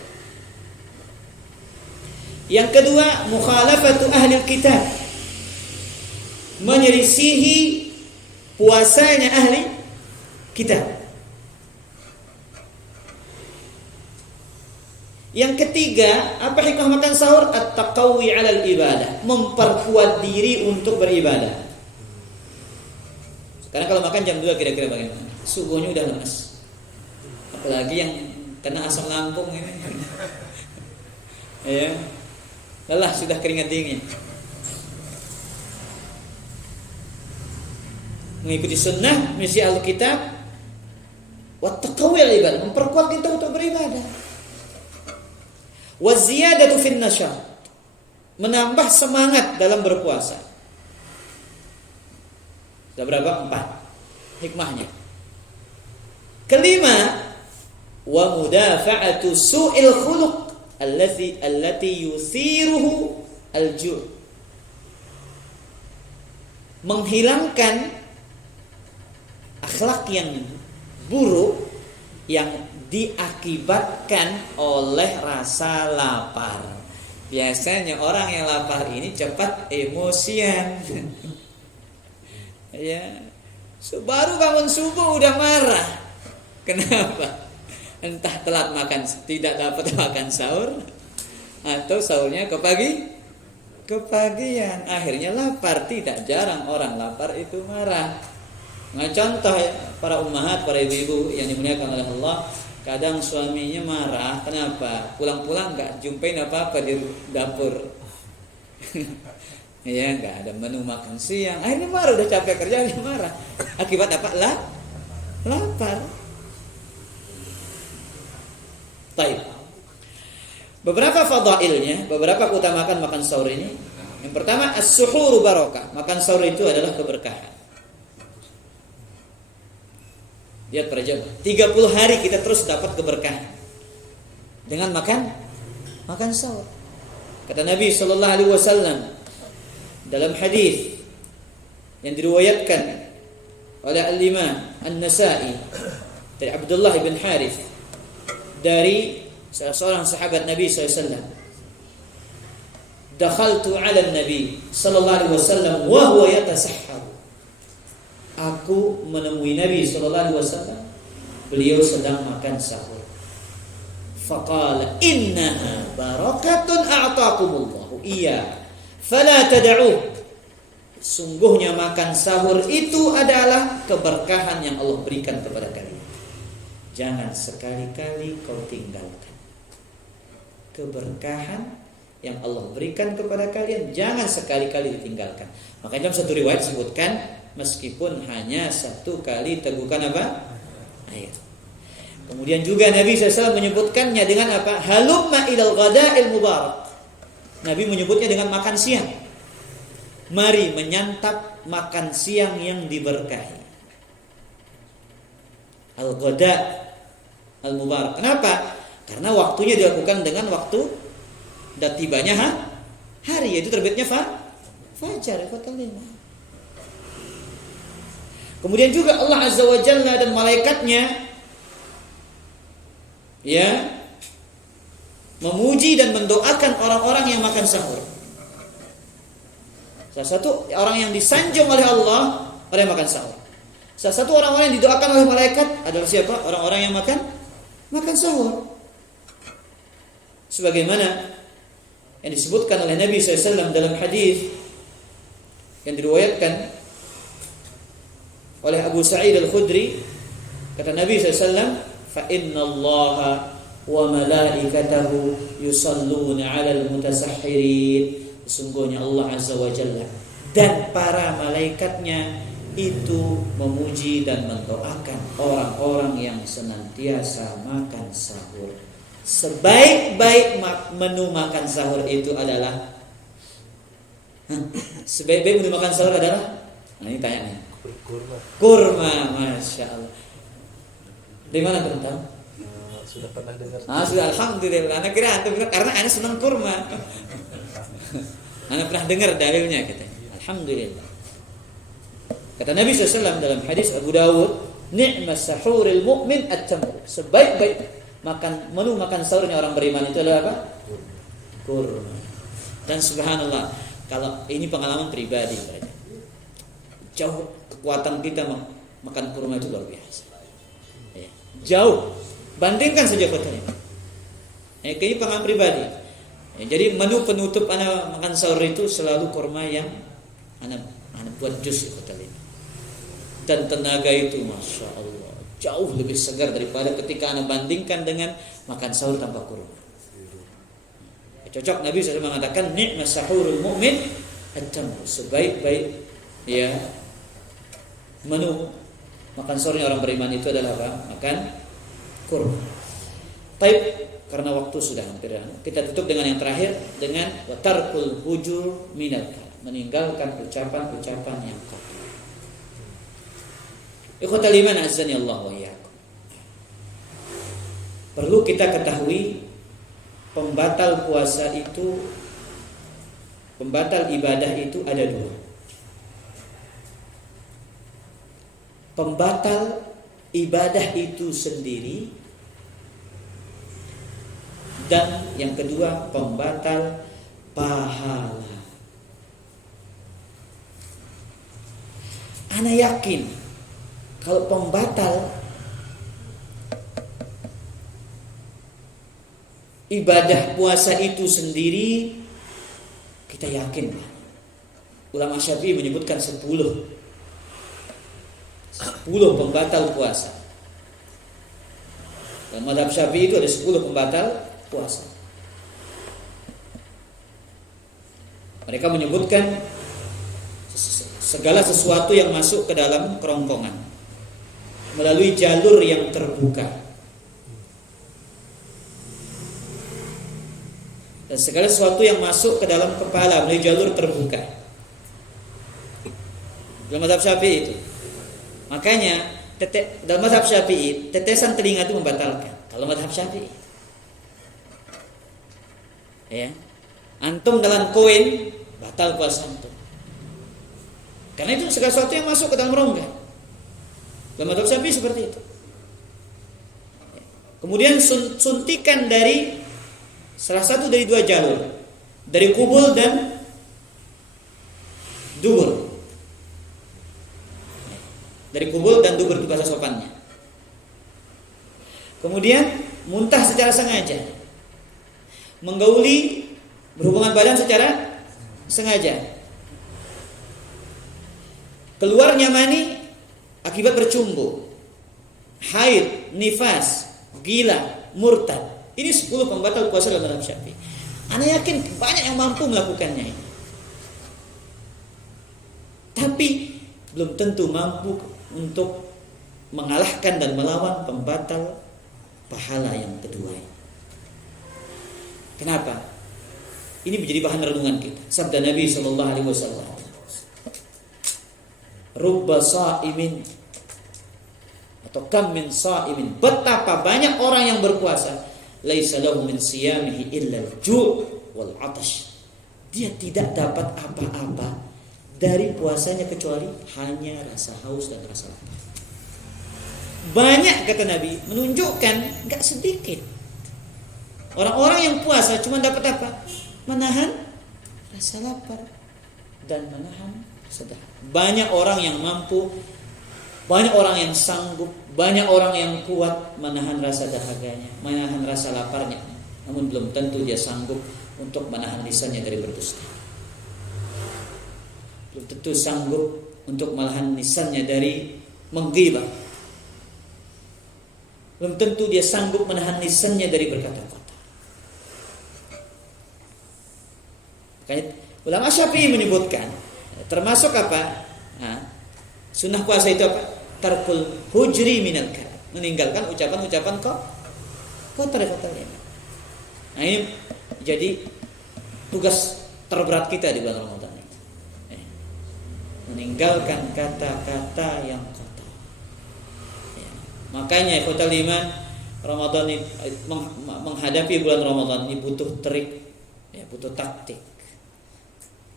Yang kedua, mukhalafatu ahlil kitab, menyelisihi puasanya ahli kitab. Yang ketiga, apa hikmah makan sahur? At-taqawwi 'alal ibadah, memperkuat diri untuk beribadah. Sekarang kalau makan jam 2 kira-kira bagaimana? Subuhnya udah lemas. Apalagi yang kena asam lambung ini. Ya. Lelah, sudah keringat dingin. Mengikuti sunnah, misi Alkitab, wa taqawwil ibadah, memperkuat kita untuk beribadah. Wa ziyadatu fin nasyat, menambah semangat dalam berpuasa. Sudah berapa? 4 hikmahnya. Kelima, wa mudafa'atu su'il khuluq allati yuthiruhu al-ju', menghilangkan akhlak yang buruk yang diakibatkan oleh rasa lapar. Biasanya orang yang lapar ini cepat emosian. Ya, baru bangun subuh udah marah. Kenapa? Entah telat makan, tidak dapat makan sahur, atau sahurnya kepagian. Akhirnya lapar. Tidak jarang orang lapar itu marah. Nah, contoh ya, para ummahat, para ibu-ibu yang dimuliakan oleh Allah, Kadang suaminya marah, kenapa? Pulang-pulang nggak jumpain apa-apa di dapur. Ya, nggak ada menu makan siang. Akhirnya marah, udah capek kerja, dia marah. Akibat apa? Lapar. Baik. Beberapa fadailnya, beberapa keutamaan makan sahur ini. Yang pertama, as-suhuru barokah. Makan sahur itu adalah keberkahan. Lihat para jemaah, 30 hari kita terus dapat keberkahan dengan makan sahur. Kata Nabi sallallahu alaihi wasallam dalam hadis yang diriwayatkan oleh Al-Imam An-Nasa'i dari Abdullah bin Harith dari salah seorang sahabat Nabi sallallahu alaihi wasallam, dakhaltu 'ala Nabi sallallahu alaihi wasallam wa huwa yatasahhar. Aku menemui Nabi sallallahu alaihi wasallam, beliau sedang makan sahur. Faqala innaha barakatun a'taakumullahu iya fala tad'uh. Sungguhnya makan sahur itu adalah keberkahan yang Allah berikan kepada kalian. Jangan sekali-kali kau tinggalkan. Keberkahan yang Allah berikan kepada kalian jangan sekali-kali ditinggalkan. Makanya dalam satu riwayat disebutkan meskipun hanya satu kali tegukan apa? Air. Kemudian juga Nabi SAW menyebutkannya dengan apa? Halumma ilal ghada'il mubarak. Nabi menyebutnya dengan makan siang. Mari menyantap makan siang yang diberkahi. Al-ghada' al-mubarak. Kenapa? Karena waktunya dilakukan dengan waktu dan tibanya hari, yaitu terbitnya fajar. Kemudian juga Allah Azza wa Jalla dan malaikatnya memuji dan mendoakan orang-orang yang makan sahur. Salah satu orang yang disanjung oleh Allah orang yang makan sahur. Salah satu orang-orang yang didoakan oleh malaikat adalah siapa? Orang-orang yang makan sahur. Sebagaimana yang disebutkan oleh Nabi SAW dalam hadis yang diriwayatkan oleh Abu Sa'id Al-Khudri, kata Nabi SAW, fa innallaha wa malaikatahu yusalluna 'alal mutasahhirin. Sesungguhnya Allah Azza wa Jalla dan para malaikatnya itu memuji dan mendoakan orang-orang yang senantiasa makan sahur. Sebaik-baik menu makan sahur itu adalah sebaik-baik menu makan sahur adalah, nah ini tanya nih, kurma, masya Allah. Di mana tentang? Sudah pernah dengar? Sudah, alhamdulillah. Anak kira antum karena anak senang kurma. Anak pernah dengar dalilnya kita. Alhamdulillah. Kata Nabi SAW dalam hadis Abu Dawud, ni'mas sahuril mu'min at-tamr. Sebaik-baik menu makan sahurnya orang beriman itu adalah apa? Kurma. Dan subhanallah, kalau ini pengalaman pribadi saja. Jauh kekuatan kita makan kurma itu luar biasa. Ya, jauh. Bandingkan saja kotanya. Ini pengalaman pribadi. Ya, jadi menu penutup anak makan sahur itu selalu kurma yang anak buat jus kotanya. Dan tenaga itu masya Allah jauh lebih segar daripada ketika anak bandingkan dengan makan sahur tanpa kurma. Ya, cocok Nabi SAW mengatakan ni'mas sahurul mu'min at-tamr. Sebaik-baik menu makan sahurnya orang beriman itu adalah apa? Makan kurma. Taib, karena waktu sudah hampir, kita tutup dengan yang terakhir dengan watarkul hujur minal kalam, meninggalkan ucapan-ucapan yang kotor. Ikhwatal iman azani Allah wa iyyakum. Perlu kita ketahui pembatal puasa itu, pembatal ibadah itu ada dua. Pembatal ibadah itu sendiri, dan yang kedua pembatal pahala. Ana yakin kalau pembatal ibadah puasa itu sendiri, kita yakin ulama Syafi'i menyebutkan 10 pembatal puasa. Dalam mazhab Syafi'i itu ada 10 pembatal puasa. Mereka menyebutkan segala sesuatu yang masuk ke dalam kerongkongan melalui jalur yang terbuka, dan segala sesuatu yang masuk ke dalam kepala melalui jalur terbuka. Dalam mazhab Syafi'i itu. Makanya dalam mazhab Syafi'i tetesan telinga itu membatalkan. Kalau mazhab Syafi'i, ya, antum dalam koin batal puasa antum. Karena itu segala sesuatu yang masuk ke dalam rongga. Dalam mazhab Syafi'i seperti itu. Kemudian suntikan dari salah satu dari 2 jalur, dari kubul dan dubur. Dari kubul dan dubur itu bahasa sopannya. Kemudian muntah secara sengaja, menggauli berhubungan badan secara sengaja, keluarnya mani akibat bercumbu, haid, nifas, gila, murtad. Ini 10 pembatal puasa dalam mazhab Syafi'i. Ana yakin banyak yang mampu melakukannya ini. Tapi belum tentu mampu untuk mengalahkan dan melawan pembatal pahala yang kedua ini. Kenapa? Ini menjadi bahan renungan kita. Sabda Nabi sallallahu alaihi wasallam, "Rubba sha'imin," atau kam min sha'imin, betapa banyak orang yang berpuasa, laisa lahu min siyamihi illa al-ju' wal 'atash. Dia tidak dapat apa-apa dari puasanya kecuali hanya rasa haus dan rasa lapar. Banyak, kata Nabi, menunjukkan enggak sedikit orang-orang yang puasa cuma dapat apa? Menahan rasa lapar dan menahan sedih. Banyak orang yang mampu, banyak orang yang sanggup, banyak orang yang kuat menahan rasa dahaganya, menahan rasa laparnya. Namun belum tentu dia sanggup untuk menahan lisannya dari berdusta. Belum tentu sanggup untuk menahan lisannya dari menggibah. Belum tentu dia sanggup menahan lisannya dari berkata-kata. Makanya ulama Syafi'i menyebutkan, termasuk apa? Sunnah puasa itu apa? Tarkul hujri minal kalam, meninggalkan ucapan-ucapan kotor-kotornya. Nah, ini jadi tugas terberat kita di bulan Ramadan. Meninggalkan kata-kata yang kotor. Ya. Makanya ikhwatal iman, Ramadan ini, menghadapi bulan Ramadan ini butuh trik, ya, butuh taktik.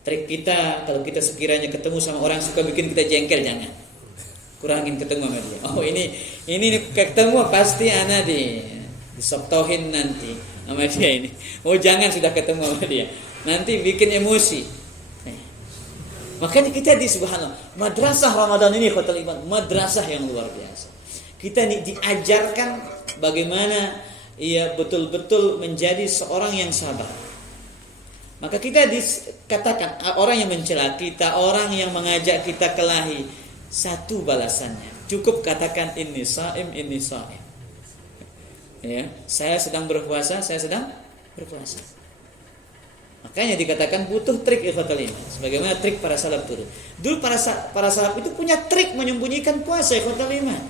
Trik kita, kalau kita sekiranya ketemu sama orang yang suka bikin kita jengkel, jangan kurangin ketemu sama dia. Oh ini ketemu pasti ana disoptohin nanti sama dia ini. Oh jangan sudah ketemu sama dia, nanti bikin emosi. Makanya kita di subhanallah, madrasah Ramadan ini khotul iman, madrasah yang luar biasa. Kita diajarkan bagaimana ia betul-betul menjadi seorang yang sabar. Maka kita dikatakan orang yang mencela kita, orang yang mengajak kita kelahi, satu balasannya. Cukup katakan ini saim. Ya, saya sedang berpuasa, saya sedang berpuasa. Makanya dikatakan butuh trik ikhwatul iman. Sebagaimana trik para salaf dulu. Dulu para salaf itu punya trik menyembunyikan puasa ikhwatul iman.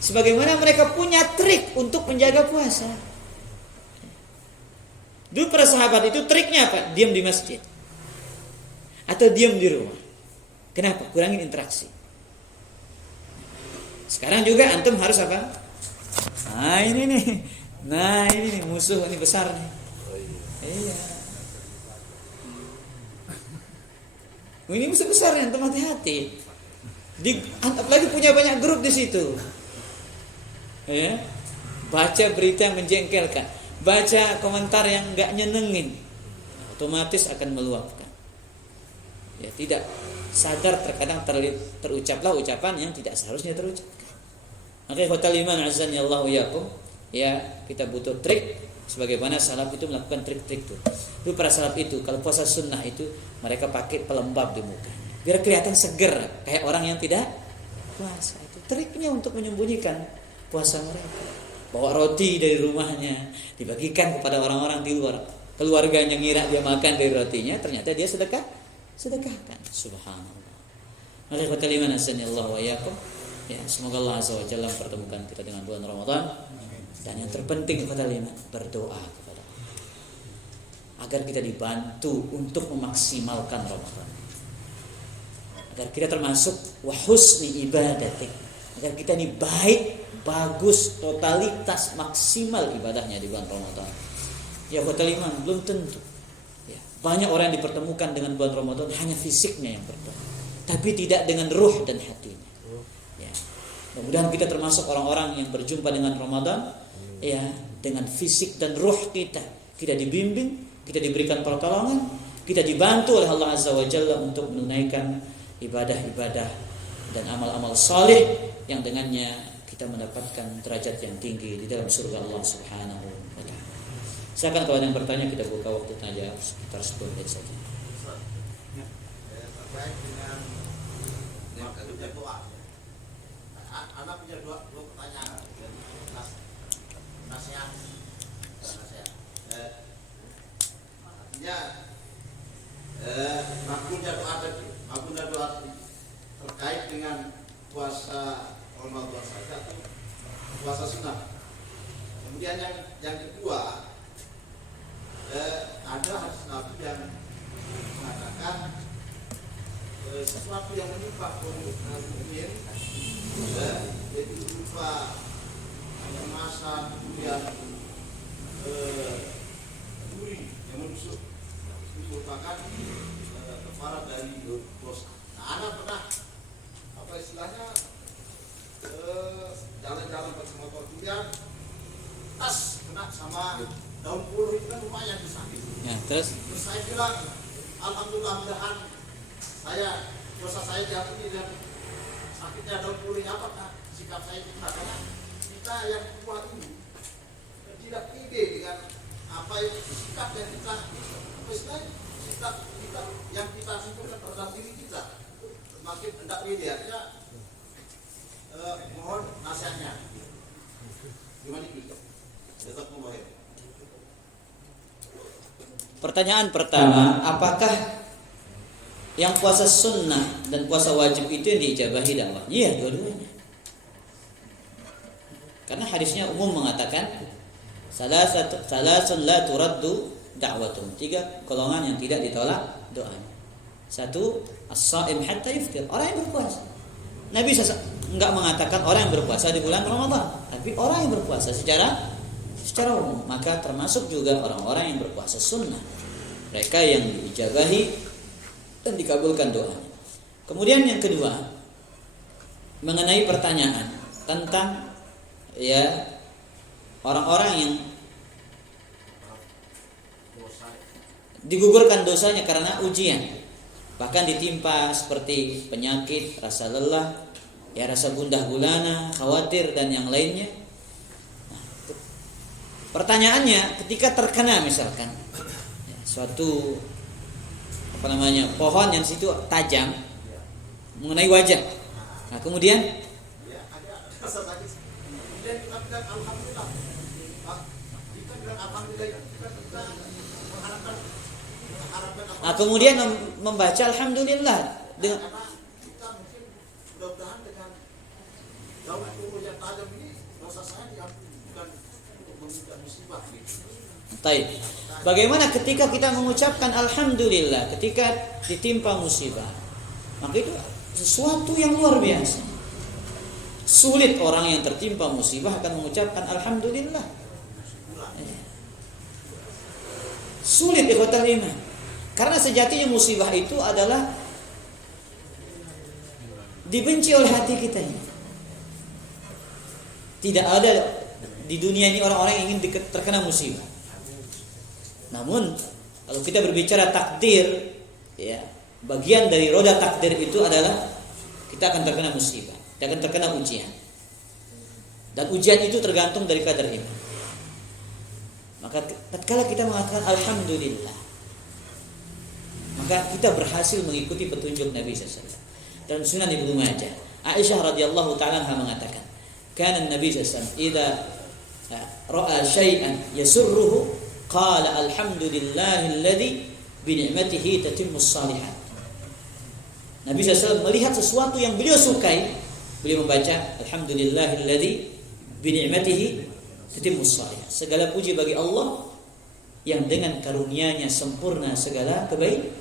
Sebagaimana mereka punya trik untuk menjaga puasa. Dulu para sahabat itu triknya apa? Diam di masjid atau diam di rumah. Kenapa? Kurangin interaksi. Sekarang juga antum harus apa? Nah ini nih musuh ini besar nih. Iya. Ini musuh besar nih, antum hati-hati. Apalagi punya banyak grup di situ. Ya. Baca berita yang menjengkelkan, baca komentar yang enggak nyenengin, otomatis akan meluapkan. Ya, tidak sadar terkadang terucaplah ucapan yang tidak seharusnya terucapkan. Maka ikhwatal iman azan ya Allah yakum, ya kita butuh trik sebagaimana salaf itu melakukan trik-trik itu. Itu para salaf itu kalau puasa sunnah itu mereka pakai pelembab di mukanya biar kelihatan seger kayak orang yang tidak puasa. Itu triknya untuk menyembunyikan puasa mereka. bawa roti dari rumahnya, dibagikan kepada orang-orang di luar. Keluarganya ngira dia makan dari rotinya, ternyata dia sedekahkan. Subhanallah. Mari kita liman asanillahu wa iyyakum. Ya, semoga Allah Azza wa Jalla mempertemukan kita dengan bulan Ramadan. Dan yang terpenting kepada liman, berdoa kepada Allah agar kita dibantu untuk memaksimalkan Ramadan. Agar kita termasuk wa husni ibadatik. Agar kita ini baik, bagus, totalitas, maksimal ibadahnya di bulan Ramadan. Ya buat iman belum tentu. Ya, banyak orang yang dipertemukan dengan bulan Ramadan hanya fisiknya yang bertemu, tapi tidak dengan ruh dan hatinya. Ya, mudah-mudahan kita termasuk orang-orang yang berjumpa dengan Ramadan, ya, dengan fisik dan ruh kita dibimbing, kita diberikan pertolongan, kita dibantu oleh Allah Azza wa Jalla untuk menunaikan ibadah-ibadah dan amal-amal saleh yang dengannya kita mendapatkan derajat yang tinggi di dalam surga Allah Subhanahu wa taala. Silakan kalau ada yang bertanya, kita buka waktu tanya sekitar 10 menit saja. Terkait dengan makanya doa. Anak punya dua pertanyaan dan nasihat. Artinya makanya doa terkait dengan puasa Ramadan saja atau puasa sunnah. Kemudian yang kedua, ada hadis Nabi yang mengatakan sesuatu yang menimpa kaum mukmin, yaitu berupa masa kemudian duri yang menusuk, itu merupakan kefarat dari dosa. Nah, anak pernah apa istilahnya jalan-jalan pakai motor kemudian tas kena sama daun puluh itu kan lumayan sakit. Ya, terus Saya bilang alhamdulillah, mudahan dosa saya diampuni dan sakitnya daun puluh. Apakah sikap saya itu? Karena kita yang kuat ini tidak pede dengan apa itu sikap yang kita sikap kita yang kita simpulkan terhadap diri kita, semakin tidak pede. Artinya mohon nasihatnya gimana itu? Tetap mulai. pertanyaan pertama, apakah yang puasa sunnah dan puasa wajib itu yang diijabahi dakwahnya? Iya, dua-duanya. Karena hadisnya umum mengatakan salasun la turaddu da'watum. 3 golongan yang tidak ditolak doanya. 1, as-shaim hatta yuftir, orang yang berpuasa. Nabi enggak mengatakan orang yang berpuasa di bulan Ramadan, tapi orang yang berpuasa secara umum. Maka termasuk juga orang-orang yang berpuasa sunnah, mereka yang diijabahi dan dikabulkan doanya. Kemudian yang kedua, mengenai pertanyaan tentang orang-orang yang digugurkan dosanya karena ujian, bahkan ditimpa seperti penyakit, rasa lelah, rasa gundah gulana, khawatir dan yang lainnya. Pertanyaannya, ketika terkena misalkan suatu pohon yang situ tajam mengenai wajah, nah kemudian kemudian membaca alhamdulillah dengan kita mungkin mudah-mudahan dengan daun puluh yang tajam ini dosa saya diampuni, bukan untuk mengundang musibah gitu. Baik. Bagaimana ketika kita mengucapkan alhamdulillah ketika ditimpa musibah? Maka itu sesuatu yang luar biasa. Sulit orang yang tertimpa musibah akan mengucapkan alhamdulillah. Sulit ikhwatal iman. Karena sejatinya musibah itu adalah dibenci oleh hati kita ini. Tidak ada di dunia ini orang-orang yang ingin terkena musibah. Namun kalau kita berbicara takdir, bagian dari roda takdir itu adalah kita akan terkena musibah, kita akan terkena ujian. Dan ujian itu tergantung dari kadar iman. Maka tatkala kita mengatakan alhamdulillah, maka kita berhasil mengikuti petunjuk Nabi SAW. Dalam Sunan Ibnu Majah, Aisyah radhiyallahu taala anha mengatakan, "Kana Nabi SAW idza ra'a syai'an yasurruhu qala alhamdulillahilladzi bi ni'matihi tatimmus shalihat. Nabi SAW melihat sesuatu yang beliau sukai, beliau membaca alhamdulillahilladzi bi ni'matihi tatimmus shalihat. Segala puji bagi Allah yang dengan karunia-Nya sempurna segala kebaikan.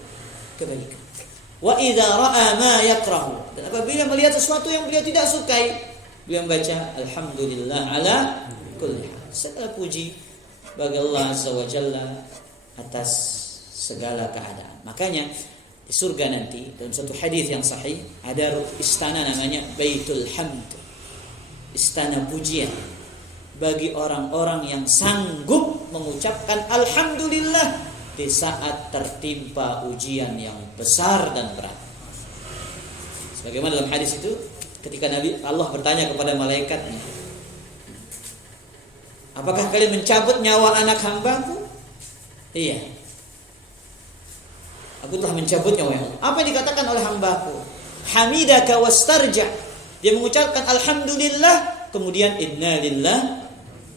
Wa idza ra'a ma yakrahu, dan apabila melihat sesuatu yang beliau tidak sukai, beliau membaca alhamdulillah ala kulli hal. Segala puji bagi Allah Azza wa Jalla atas segala keadaan. Makanya di surga nanti dalam satu hadis yang sahih ada istana namanya Baitul Hamd, istana pujian bagi orang-orang yang sanggup mengucapkan alhamdulillah di saat tertimpa ujian yang besar dan berat. Sebagaimana dalam hadis itu, ketika Allah bertanya kepada malaikatnya, apakah kalian mencabut nyawa anak hambaku? Iya, aku telah mencabut nyawa. Apa yang dikatakan oleh hambaku? Hamidaka wastarja. Dia mengucapkan alhamdulillah, kemudian inna lillahi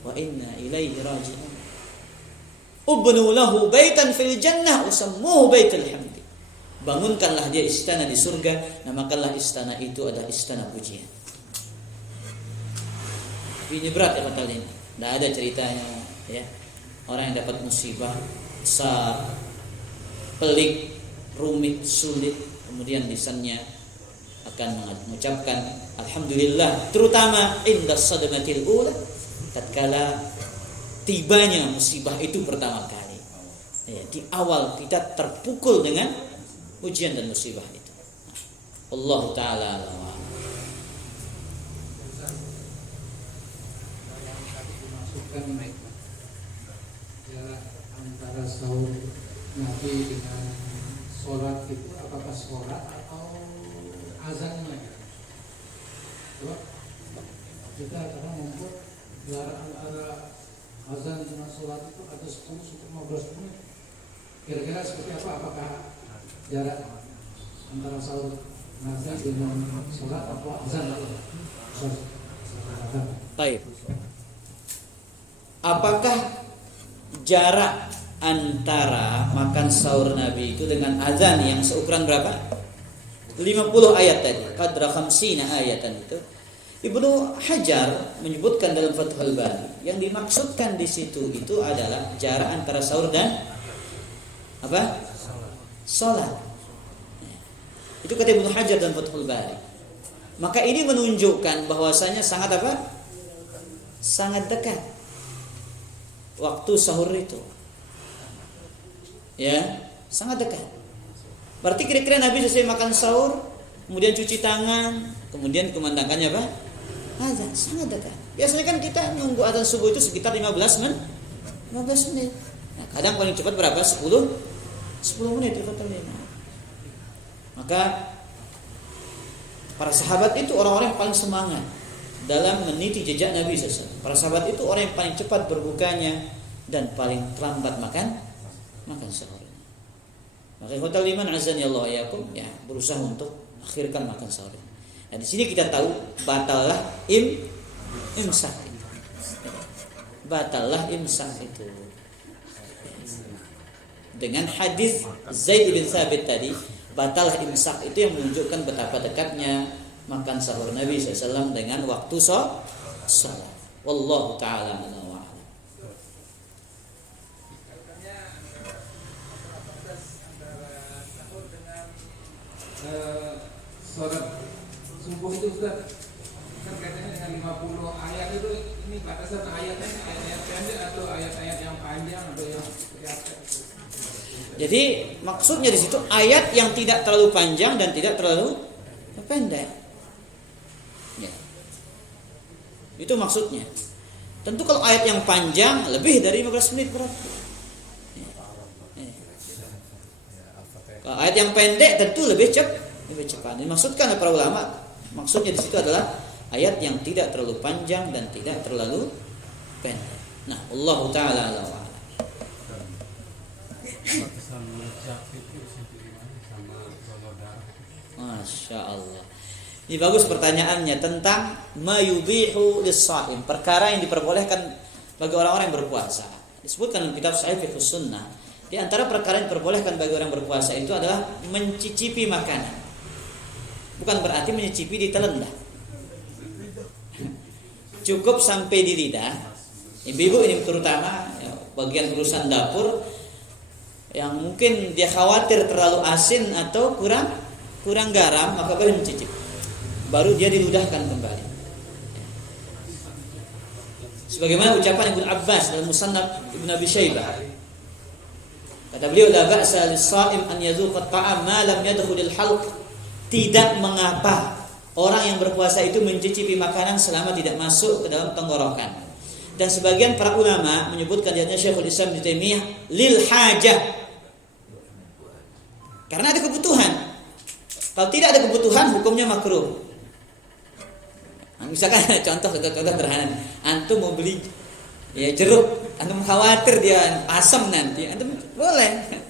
wa inna ilaihi raji'un. Ubnu lahu baitan fil jannah usammuhu baitul hamd. Bangunkanlah dia istana di surga, namakanlah istana itu adalah istana pujian. Ini berat ya kata ini. Tidak ada ceritanya ya. Orang yang dapat musibah besar, pelik, rumit, sulit, kemudian lisannya akan mengucapkan alhamdulillah, terutama inda sadmatil ula, tatkala tibanya musibah itu pertama kali. Ya, di awal kita terpukul dengan ujian dan musibah itu. Allah taala alam. Dimasukkan jarak antara sahur Nabi dengan sholat itu apakah sholat atau azannya? Coba kita kadang membuat jarak antara azan dengan sholat itu ada 10-15 menit. Kira-kira seperti apa? Apakah jarak antara sahur Nabi dengan sholat atau azan atau sholat? Baik. Apakah jarak antara makan sahur Nabi itu dengan azan yang seukuran berapa? 50 ayat tadi. Qadra 50 ayatan itu. Ibnu Hajar menyebutkan dalam Fathul Bari, yang dimaksudkan di situ itu adalah jarak antara sahur dan apa? Salat. Itu kata Ibnu Hajar dalam Fathul Bari. Maka ini menunjukkan bahwasanya sangat apa? Sangat dekat waktu sahur itu. Ya, sangat dekat. Berarti kira-kira Nabi selesai makan sahur, kemudian cuci tangan, kemudian kumandangkannya apa? Azan, sangat dekat. Biasanya kan kita nunggu azan subuh itu sekitar 15 menit. Nah, kadang paling cepat berapa? 10 menit itu katanya. Maka para sahabat itu orang-orang yang paling semangat dalam meniti jejak Nabi SAW. Para sahabat itu orang yang paling cepat berbukanya dan paling terlambat makan sahur. Maka hotel iman azan ya Allah yakum, ya berusaha untuk akhirkan makan sahur. Nah, di sini kita tahu batallah imsak. Batallah imsak itu. Dengan hadis Zaid bin Thabit tadi, batallah imsak itu yang menunjukkan betapa dekatnya makan sahur Nabi SAW dengan waktu salat. Wallahu taala a'lam. Sholat subuh itu Ustaz, kan katanya dengan 50 ayat itu, ini batasan ayatnya ayat-ayat pendek atau ayat-ayat yang panjang atau yang Jadi maksudnya di situ ayat yang tidak terlalu panjang dan tidak terlalu pendek. Ya. Itu maksudnya. Tentu kalau ayat yang panjang lebih dari 15 menit berarti. Ya. Kalau ayat yang pendek tentu lebih cepat. Dimaksudkan oleh para ulama, maksudnya di situ adalah ayat yang tidak terlalu panjang dan tidak terlalu pendek. Nah, Allah taala a'lam. Masya Allah. Ini bagus pertanyaannya tentang mayubihu lis-shaim, perkara yang diperbolehkan bagi orang-orang yang berpuasa. Disebutkan dalam kitab Sahih Fiqh Sunnah, di antara perkara yang diperbolehkan bagi orang berpuasa itu adalah mencicipi makanan. Bukan berarti mencicipi ditelan dah. Cukup sampai di lidah. Ibu-ibu ini terutama ya, bagian urusan dapur yang mungkin dia khawatir terlalu asin atau kurang garam, maka boleh mencicip. Baru dia diludahkan kembali. Sebagaimana ucapan Ibnu Abbas dalam Musannaf Ibnu Abi Syaibah. Kata beliau, la ba'sa lis-sha'im an yazuqa at-ta'am ma lam yadkhulil halq. Tidak mengapa orang yang berpuasa itu mencicipi makanan selama tidak masuk ke dalam tenggorokan. Dan sebagian para ulama menyebutkan jadinya Syekhul Islam Ibnu Taimiyah lil hajah. Karena ada kebutuhan. Kalau tidak ada kebutuhan, hukumnya makruh. Nah, misalkan contoh sederhana, antum mau beli ya jeruk, antum khawatir dia asam nanti, antum boleh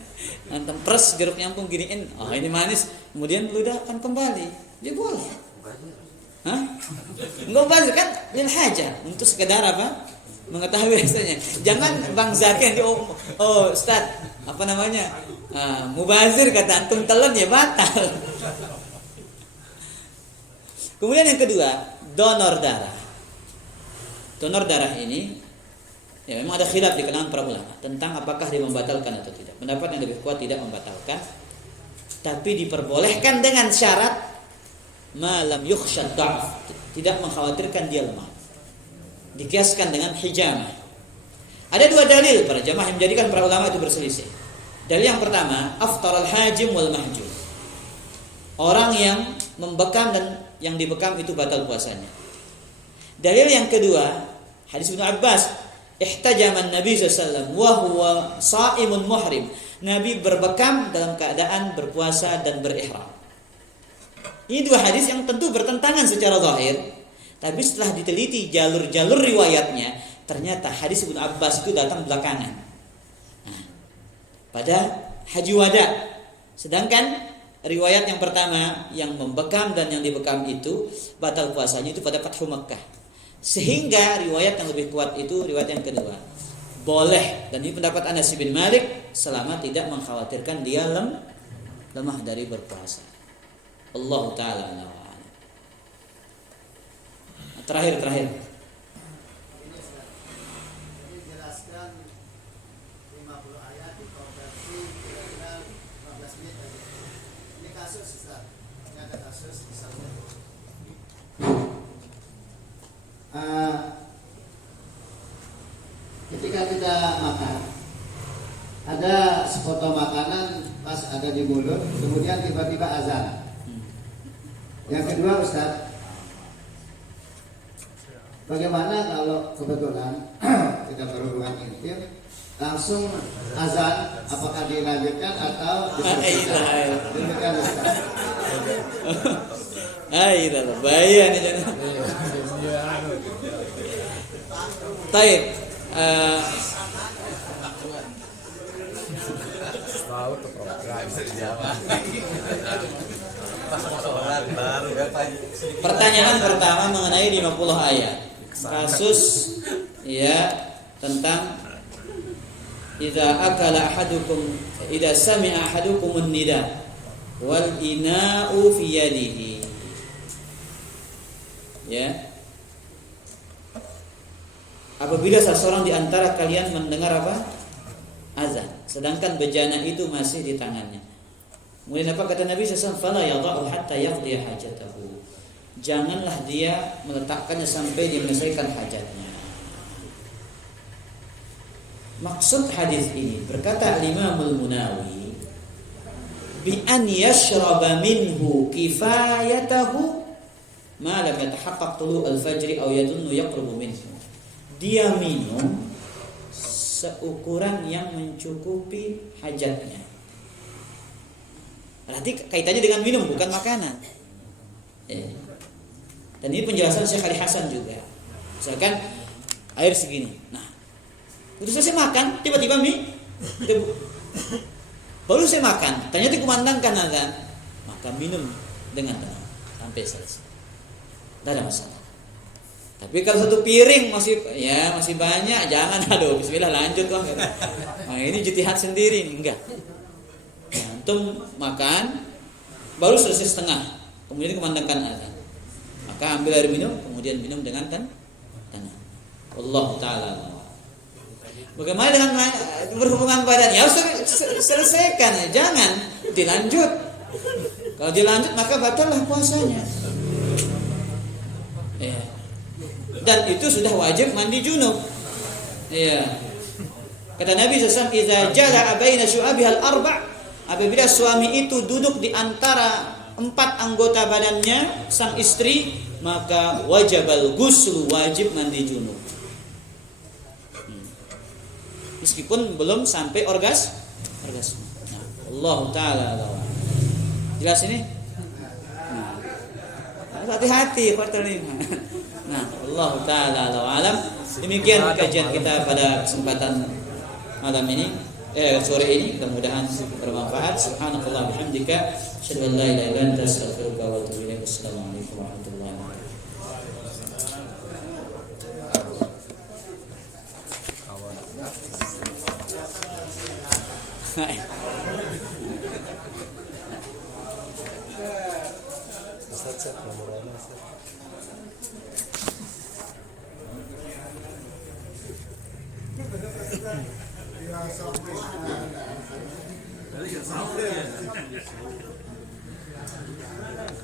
antum pres jeruknya antum giniin, oh ini manis, kemudian ludahkan kembali, dia boleh. Hah? Enggak bazir kan lil hajah, untuk sekedar apa? Mengetahui rasanya. Jangan Bang Zaki yang oh Ustaz, apa namanya? Mubazir kata antum telan ya batal. Kemudian yang kedua, donor darah. Donor darah ini ya memang ada khilaf di kalangan para ulama tentang apakah dia membatalkan atau tidak. Pendapat yang lebih kuat tidak membatalkan, tapi diperbolehkan dengan syarat malam yukhshad da'af, tidak mengkhawatirkan dia lemah. Dikiaskan dengan hijamah. Ada dua dalil para jamaah yang menjadikan para ulama itu berselisih. Dalil yang pertama, aftaral hajim wal mahjum. Orang yang membekam dan yang dibekam itu batal puasanya. Dalil yang kedua, hadis Ibnu Abbas, ihtajaman Nabi sallallahu alaihi wasallam wa huwa shaimun muhrim. Nabi berbekam dalam keadaan berpuasa dan berihram. Ini dua hadis yang tentu bertentangan secara zahir, tapi setelah diteliti jalur-jalur riwayatnya, ternyata hadis Ibnu Abbas itu datang belakangan. Nah, pada Haji Wada. Sedangkan riwayat yang pertama yang membekam dan yang dibekam itu batal puasanya itu pada Fathu Makkah. Sehingga riwayat yang lebih kuat itu riwayat yang kedua. Boleh, dan ini pendapat Anas bin Malik, selama tidak mengkhawatirkan dia lemah dari berpuasa. Allah taala a'lam. Terakhir. Ini jelaskan 50 ayat berarti kira-kira 15 menit aja. Ini kasus Ustaz. Ini ada kasus misalnya. Ketika kita makan, ada sepotong makanan pas ada di mulut, kemudian tiba-tiba azan. Yang kedua Ustaz, bagaimana kalau kebetulan kita berhubungan intim langsung azan, apakah dilanjutkan atau diteruskan? Demikian Ustaz. Ayolah, bahaya nih jangan. Baik. Pertanyaan pertama mengenai 50 ayat. Kasus ya tentang idza sami'a ahadukum an-nida wal ina'u fi yadihi. Ya. Apabila seseorang di antara kalian mendengar apa? Azan, sedangkan bejana itu masih di tangannya. Kemudian apa kata Nabi sallallahu alaihi wasallam? Fala yadha'u hatta yaqdi hajatahu. Janganlah dia meletakkannya sampai dia menyelesaikan hajatnya. Maksud hadis ini berkata Imam Al-Munawi bi an yashraba minhu kifayatahu ma lam yatahaqqaq tulu' al-fajr aw yadunnu yaqrubu minhu. Dia minum seukuran yang mencukupi hajatnya. Berarti kaitannya dengan minum, bukan makanan. Dan ini penjelasan Syekh Ali Hasan juga. Misalkan air segini. Nah, udah selesai makan, tiba-tiba baru saya makan, ternyata kumandangkan azan, maka minum dengan tenang sampai selesai. Tidak ada masalah. Tapi kalau satu piring masih banyak, jangan, aduh bismillah lanjut kok. Nah, ini ijtihad sendiri, enggak. Nah, antum makan baru selesai setengah, kemudian kumandangkan azan. Maka ambil air minum, kemudian minum dengan tanah. Allah taala. Bagaimana dengan berhubungan badan? Ya selesaikan, jangan dilanjut. Kalau dilanjut maka batallah puasanya. Ya. Dan itu sudah wajib mandi junub. Ya. Kata Nabi SAW, "Idza jala'a baina syu'abihal arba'." Apabila suami itu duduk di antara 4 anggota badannya sang istri, maka wajibal ghusl, wajib mandi junub. Meskipun belum sampai orgasme. Nah, Allah taala Allah. Jelas ini? Nah, hati-hati partner ini. Nah, Allah taala alam. Demikian kajian kita pada kesempatan malam ini, sore ini. Mudah-mudahan bermanfaat. Subhanallah bihamdika, asyhadu an la ilaha illa anta, astaghfiruka wa atubu ilaik. Assalamualaikum warahmatullahi wabarakatuh. Ustaz, nomornya Ustaz. Ya,